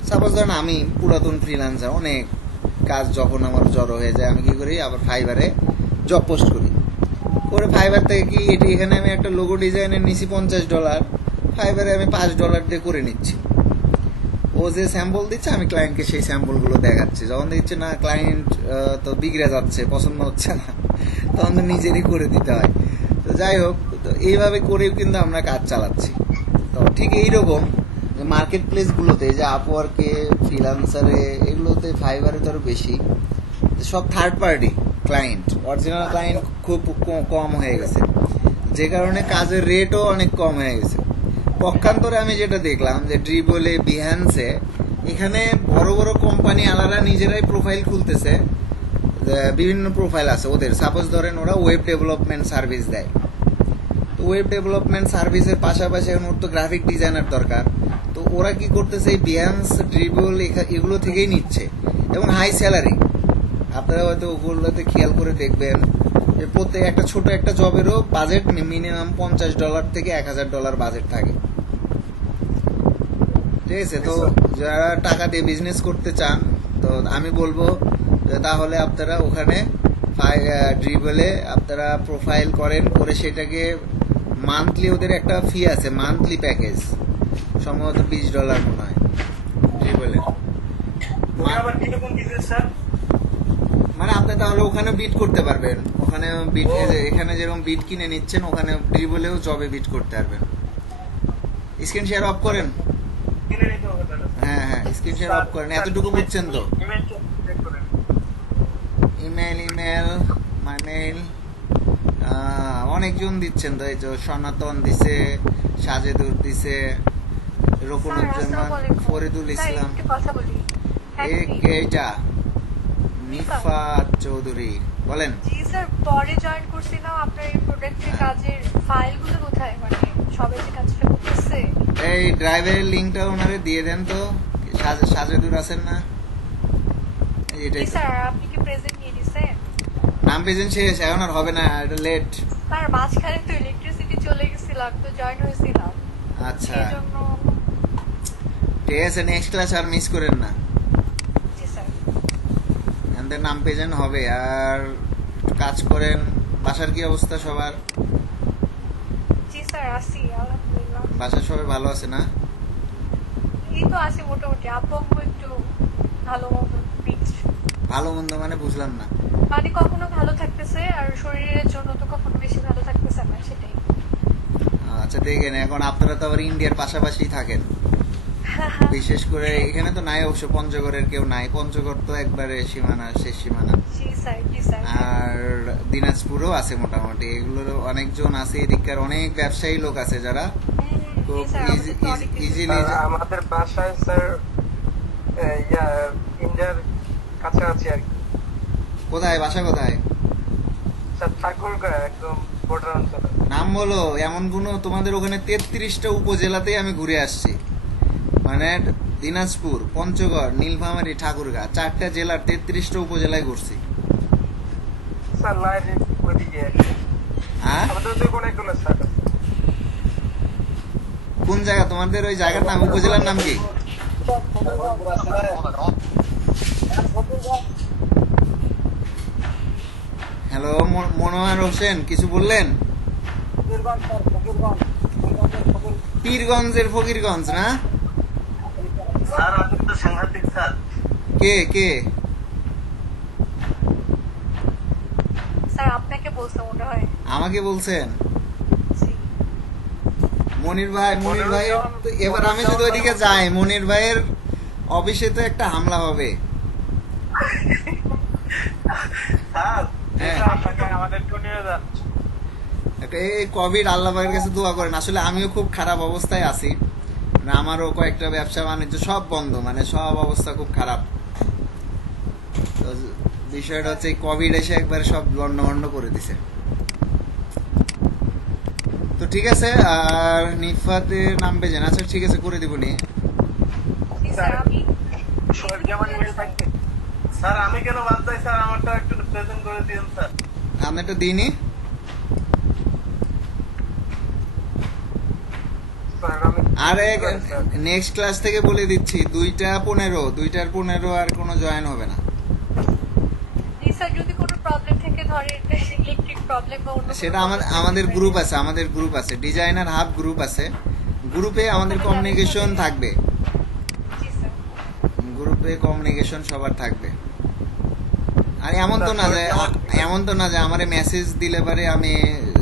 সাপোজ ধরেন আমি পুরাতন ফ্রিল্যান্সার, অনেক কাজ যখন আমার জড়ো হয়ে যায়, আমি কি করি, আবার ফাইবারে জব পোস্ট করি, করে ফাইবার থেকে কি এখানে আমি একটা লোগো ডিজাইনের নিচ্ছি $50, ফাইবারে আমি $5 দিয়ে করে নিচ্ছি। ও যে স্যাম্পল দিচ্ছে আমি ক্লায়েন্টকে সেই স্যাম্পলগুলো দেখাচ্ছি, যখন দিচ্ছে না ক্লায়েন্ট তো বিগড়ে যাচ্ছে, পছন্দ হচ্ছে না, তখন তো নিজেরই করে দিতে হয়। তো যাই হোক, তো এইভাবে করেও কিন্তু আমরা কাজ চালাচ্ছি। তো ঠিক এইরকম মার্কেট প্লেসগুলোতে, যে আপওয়ার্কে, ফ্রিল্যান্সারে, এগুলোতে, ফাইবারে তো আরো বেশি, সব third party client, original client খুব কম হয়ে গেছে, যে কারণে কাজের রেটও অনেক কম হয়ে গেছে। পক্ষান্তরে আমি যেটা দেখলাম যে ড্রিবলে, বিহ্যান্সে এখানে বড় বড় কোম্পানি আলাদা নিজেরাই প্রোফাইল খুলতেছে, বিভিন্ন প্রোফাইল আছে ওদের। সাপোজ ধরেন ওরা ওয়েব ডেভেলপমেন্ট সার্ভিস দেয়, তো ওয়েব ডেভেলপমেন্ট সার্ভিসের পাশাপাশি এখন ওর তো গ্রাফিক ডিজাইনার দরকার, তো ওরা কি করতেছে এই বিহান্স, ড্রিবল এগুলো থেকেই নিচ্ছে এবং হাই স্যালারি। আপনারা হয়তো ওগুলোতে খেয়াল করে দেখবেন যে প্রত্যেক একটা ছোট একটা জবেরও বাজেট মিনিমাম $50 থেকে $1000 বাজেট থাকে। ঠিক আছে, তো যারা টাকা দিয়ে বিজনেস করতে চান তো আমি বলবো যে তাহলে আপনারা ওখানে ড্রিবলে আপনারা প্রোফাইল করেন, করে সেটাকে মান্থলি, ওদের একটা ফি আছে মান্থলি প্যাকেজ, সম্ভবত $20 মনে হয় ড্রিবলে। আবার কিরকম বিজনেস স্যার? মানে আপনি তাহলে ওখানে বিট করতে পারবেন, ওখানে বিট, এখানে যেরকম বিট কিনে নিচ্ছেন ওখানে ড্রিবলেও জবে বিট করতে পারবেন। স্ক্রিন শেয়ার অফ করেন। কিনে নিতে হবে তাহলে। হ্যাঁ হ্যাঁ, স্ক্রিন শেয়ার অফ করেন। এতটুকু বুঝছেন তো? ইমেল চেক করেন। ইমেল মাই মেইল অনেকজন দিচ্ছেন তো, এই যে সনাতন দিছে, সাজেদুর দিছে, রকুনুজ্জামান, ফরিদুল ইসলাম, কথা বলি। এইটা নিফাত চৌধুরী বলেন। জি স্যার, পরে জয়েন করছিলাম আপনার এই প্রোডাক্টের কাজের ফাইলগুলো কোথায়, মানে সবাই যে কাজটা করতেছে? এই ড্রাইভের লিংকটা ওনারে দিয়ে দেন তো, সাজেদুর আছেন না? এটাই জি স্যার, আপনি কি প্রেজেন্ট নিয়ে নিছেন? নাম প্রেজেন্ট শেষ, এখন আর হবে না, এটা লেট। স্যার মাঝখানে তো ইলেকট্রিসিটি চলে গেছিলাম, তো জয়েন হয়েছিলাম, আচ্ছা এই জন্য। ঠিক আছে, নেক্সট ক্লাস আর মিস করেন না, জি স্যার। আমাদের নাম প্রেজেন্ট হবে। আর কাজ করেন। বাসার কি অবস্থা সবার? জি স্যার, আসি আলহামদুলিল্লাহ। বাসার সবাই ভালো আছে না? এই তো আসি মোটামুটি, আব্বু আম্মু একটু ভালো মতো mixed। ভালো মন্দ মানে বুঝলাম না। মানে কখনো ভালো থাকতেছে আর শরীরের জন্য তো কখনো বেশি ভালো থাকতেছে না, সেটাই। আচ্ছা দেখেন, এখন আপনারা তো আবার ইন্ডিয়ার পাশাপাশি থাকেন, বিশেষ করে এখানে তো নাই অবশ্য, পঞ্চগড়ের কেউ নাই, পঞ্চগড় তো একবারে সীমানা, শেষ সীমানা। জি স্যার, জি স্যার। আর দিনাজপুরও আছে মোটামুটি, এগুলোর অনেকজন আছে, এদিককার অনেক ব্যবসায়ী লোক আছে যারা খুব ইজিলি। আমাদের বাসায় স্যার ইন্ডিয়ার কাছাকাছি আর কি। কোথায় বাসা, কোথায়? স্যার ঠাকুরগাঁ, একদম বর্ডার অঞ্চলে। নাম বলো। এমন কোনো তোমাদের ওখানে 33টা উপজেলাতেই আমি ঘুরে আসছি, মানে দিনাজপুর, পঞ্চগড়, নীলফামারী, ঠাকুরগাঁ, 4টা জেলার 33টা উপজেলায় ঘুরছি। স্যার লাইনে ওইদিকে হ্যাঁ, আমাদের যে কোনো কোনো স্যার আছে। কোন জায়গা তোমাদের? ওই জায়গার নাম, উপজেলার নাম কি? হ্যালো মনোয়ার হোসেন, কিছু বললেন? পীরগঞ্জের ফকিরগঞ্জ না? স্যার আপনি তো সাংঘাতিক স্যার। কে কে? স্যার আপনাকে বলতে মনে হয়। আমাকে বলছেন? জি। মনির ভাই, মনির ভাই তো এবার আমি যদি ওইদিকে যাই, মনির ভাইয়ের অফিসে তো একটা হামলা হবে। স্যার হ্যাঁ, আপনাকে আমাদের নিয়ে যান। এই কোভিড, আল্লাহ পাকের কাছে দোয়া করেন। আসলে আমিও খুব খারাপ অবস্থায় আছি, মানে আমারও কয়েকটা ব্যবসা বাণিজ্য সব বন্ধ, মানে সব অবস্থা খুব খারাপ। তো বিষয়টা হচ্ছে কোভিড এসে একবারে সব লন্ডভন্ড করে দিছে। তো ঠিক আছে, আর নিফাতের নাম পেয়েছেন? আচ্ছা ঠিক আছে, করে দিব নি। জি স্যার, আমি সোহেল কি আমার ইমেল থাকবে? স্যার আমি কেন বাদ যাই স্যার, আমারটা একটু প্রেজেন্ট করে দিন স্যার। আমি একটা দিইনি। স্যার আমি আর নেক্সট ক্লাস থেকে বলে দিচ্ছি, 2টা-15 আর কোনো জয়েন হবে না। জি স্যার, যদি কোনো প্রবলেম থেকে ধরেন ইলেকট্রিক প্রবলেম বা অন্য সেটা আমাদের গ্রুপ আছে, আমাদের গ্রুপ আছে, ডিজাইনার হাব গ্রুপ আছে, গ্রুপে আমাদের কমিউনিকেশন থাকবে, জি স্যার। গ্রুপে কমিউনিকেশন সবার থাকবে। আর এমন তো না যে আমারে মেসেজ দিলে পারে আমি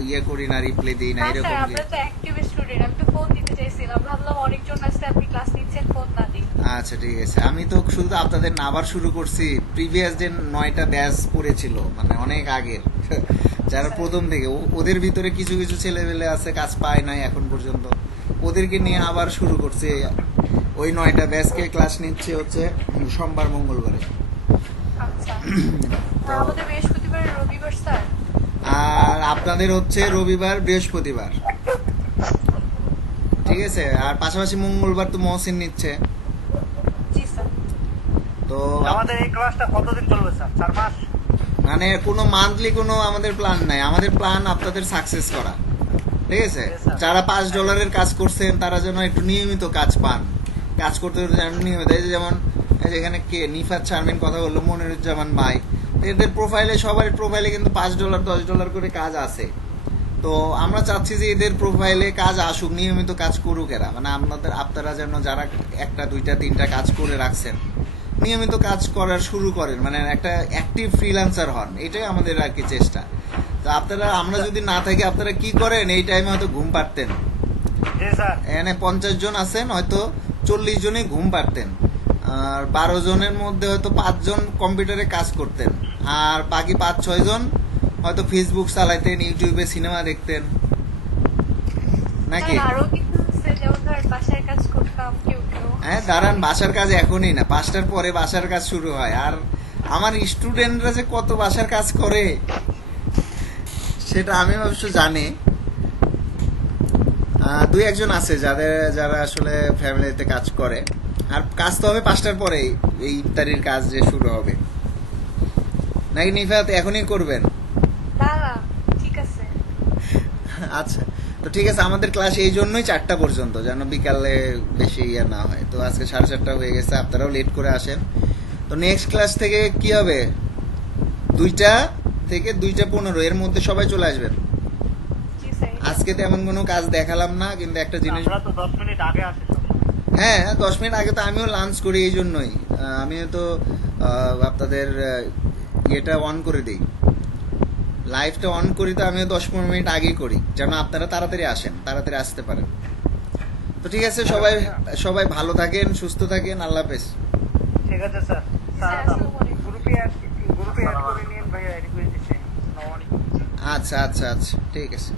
ইয়ে করি না, রিপ্লাই দিই না, হ্যাঁ এরকম স্যার, কি? আমরা তো অ্যাক্টিভ স্টুডেন্ট, আমি তো ফোন দিতে চাইছিলাম, ভাবলাম অনেকজন আসছে আপনি ক্লাস নিচ্ছেন, ফোন না দিন। আচ্ছা ঠিক আছে, আমি তো শুধু আপনাদের না আবার শুরু করছি, প্রিভিয়াস যে 9টা ব্যাচ পড়েছিল, মানে অনেক আগের যারা প্রথম থেকে, ওদের ভিতরে কিছু কিছু ছেলেমেলে আছে কাজ পায় নাই এখন পর্যন্ত, ওদেরকে নিয়ে আবার শুরু করছে। ওই 9টা ব্যাচকে ক্লাস নিচ্ছে হচ্ছে সোমবার মঙ্গলবারে। আচ্ছা তো আর আমাদের বৃহস্পতিবার রবিবার স্যার। আর আপনাদের হচ্ছে রবিবার বৃহস্পতিবার, ঠিক আছে। আর পাশাপাশি মঙ্গলবার তো মহসিন নিচ্ছে। জি স্যার। তো আমাদের এই ক্লাসটা কতদিন চলবে স্যার? 4 মাস? মানে কোনো মান্থলি কোনো আমাদের প্ল্যান নাই, আমাদের প্ল্যান আপনাদের সাকসেস করা, ঠিক আছে। Yes, sir. যারা $5 কাজ করছেন তারা যেন একটু নিয়মিত কাজ পান, কাজ করতে করতে যেন নিয়মিত। এই যে যেমন এই যে এখানে কে নিফাত শারমিন কথা বললো, মনিরুজ্জামান ভাই, এদের প্রোফাইলে সবার প্রোফাইলে কিন্তু $5 $10 করে কাজ আছে। তো আমরা চাচ্ছি যে এদের প্রোফাইলে কাজ আসুক, নিয়মিত কাজ করুক এরা, মানে আপনারা যেন যারা 1টা 2টা 3টা কাজ করে রাখছেন নিয়মিত কাজ করার শুরু করেন, মানে একটা অ্যাক্টিভ ফ্রিল্যান্সার হন, এটাই আমাদের আর কি চেষ্টা। তো আপনারা, আমরা যদি না থাকি আপনারা কি করেন, এই টাইমে হয়তো ঘুম পারতেন। জি স্যার। এখানে 50 জন আছেন, হয়তো 40 জনই ঘুম পারতেন, আর 12 জনের মধ্যে হয়তো 5 জন কম্পিউটারে কাজ করতেন, আর বাকি 5-6 জন হয়তো ফেসবুক চালাইতেন, ইউটিউবে সিনেমা দেখতেন, নাকি? স্যার আরো কিন্তু আছে, যেমন ধর বাসায় কাজ করতাম কেউ কেউ। হ্যাঁ দাঁড়ান, বাসার কাজ এখনই না, 5টার পরে বাসার কাজ শুরু হয়। আর আমার স্টুডেন্টরা যে কত বাসার কাজ করে সেটা আমি অবশ্য জানি। 2-1 জন আছে যারা আসলে ফ্যামিলিতে কাজ করে, আর কাজ তো হবে 5টার পরেই, এই ইফতারির কাজ যে শুরু হবে, নাকি নিফাত এখনই করবেন? না না ঠিক আছে। আচ্ছা, তো ঠিক আছে। আমাদের ক্লাস এই জন্যই 4টা পর্যন্ত, যেন বিকালে বেশি ইয়ে না হয়। তো আজকে 4:30 হয়ে গেছে, আপনারাও লেট করে আসেন। তো নেক্সট ক্লাস থেকে কি হবে, 2টা থেকে 2:15 এর মধ্যে সবাই চলে আসবেন। জি স্যার। আজকে তেমন কোনো কাজ দেখালাম না, কিন্তু একটা জিনিস, আমরা তো 10 মিনিট আগে আসি সব। হ্যাঁ 10 মিনিট আগে তো আমিও লাঞ্চ করি, এই জন্যই আমিও তো আপনাদের ইয়েটা অন করে দিই, লাইভটা অন করি, তো আমিও 10-15 মিনিট আগেই করি, যেন আপনারা তাড়াতাড়ি আসেন, তাড়াতাড়ি আসতে পারেন। তো ঠিক আছে, সবাই ভালো থাকেন, সুস্থ থাকেন, আল্লাহ হাফেজ। ঠিক আছে স্যার। স্যার, আসসালামু আলাইকুম। গ্রুপে অ্যাড করে নিন ভাইয়া, রিকোয়েস্ট দিচ্ছি। আসসালামু আলাইকুম। আচ্ছা আচ্ছা আচ্ছা, ঠিক আছে।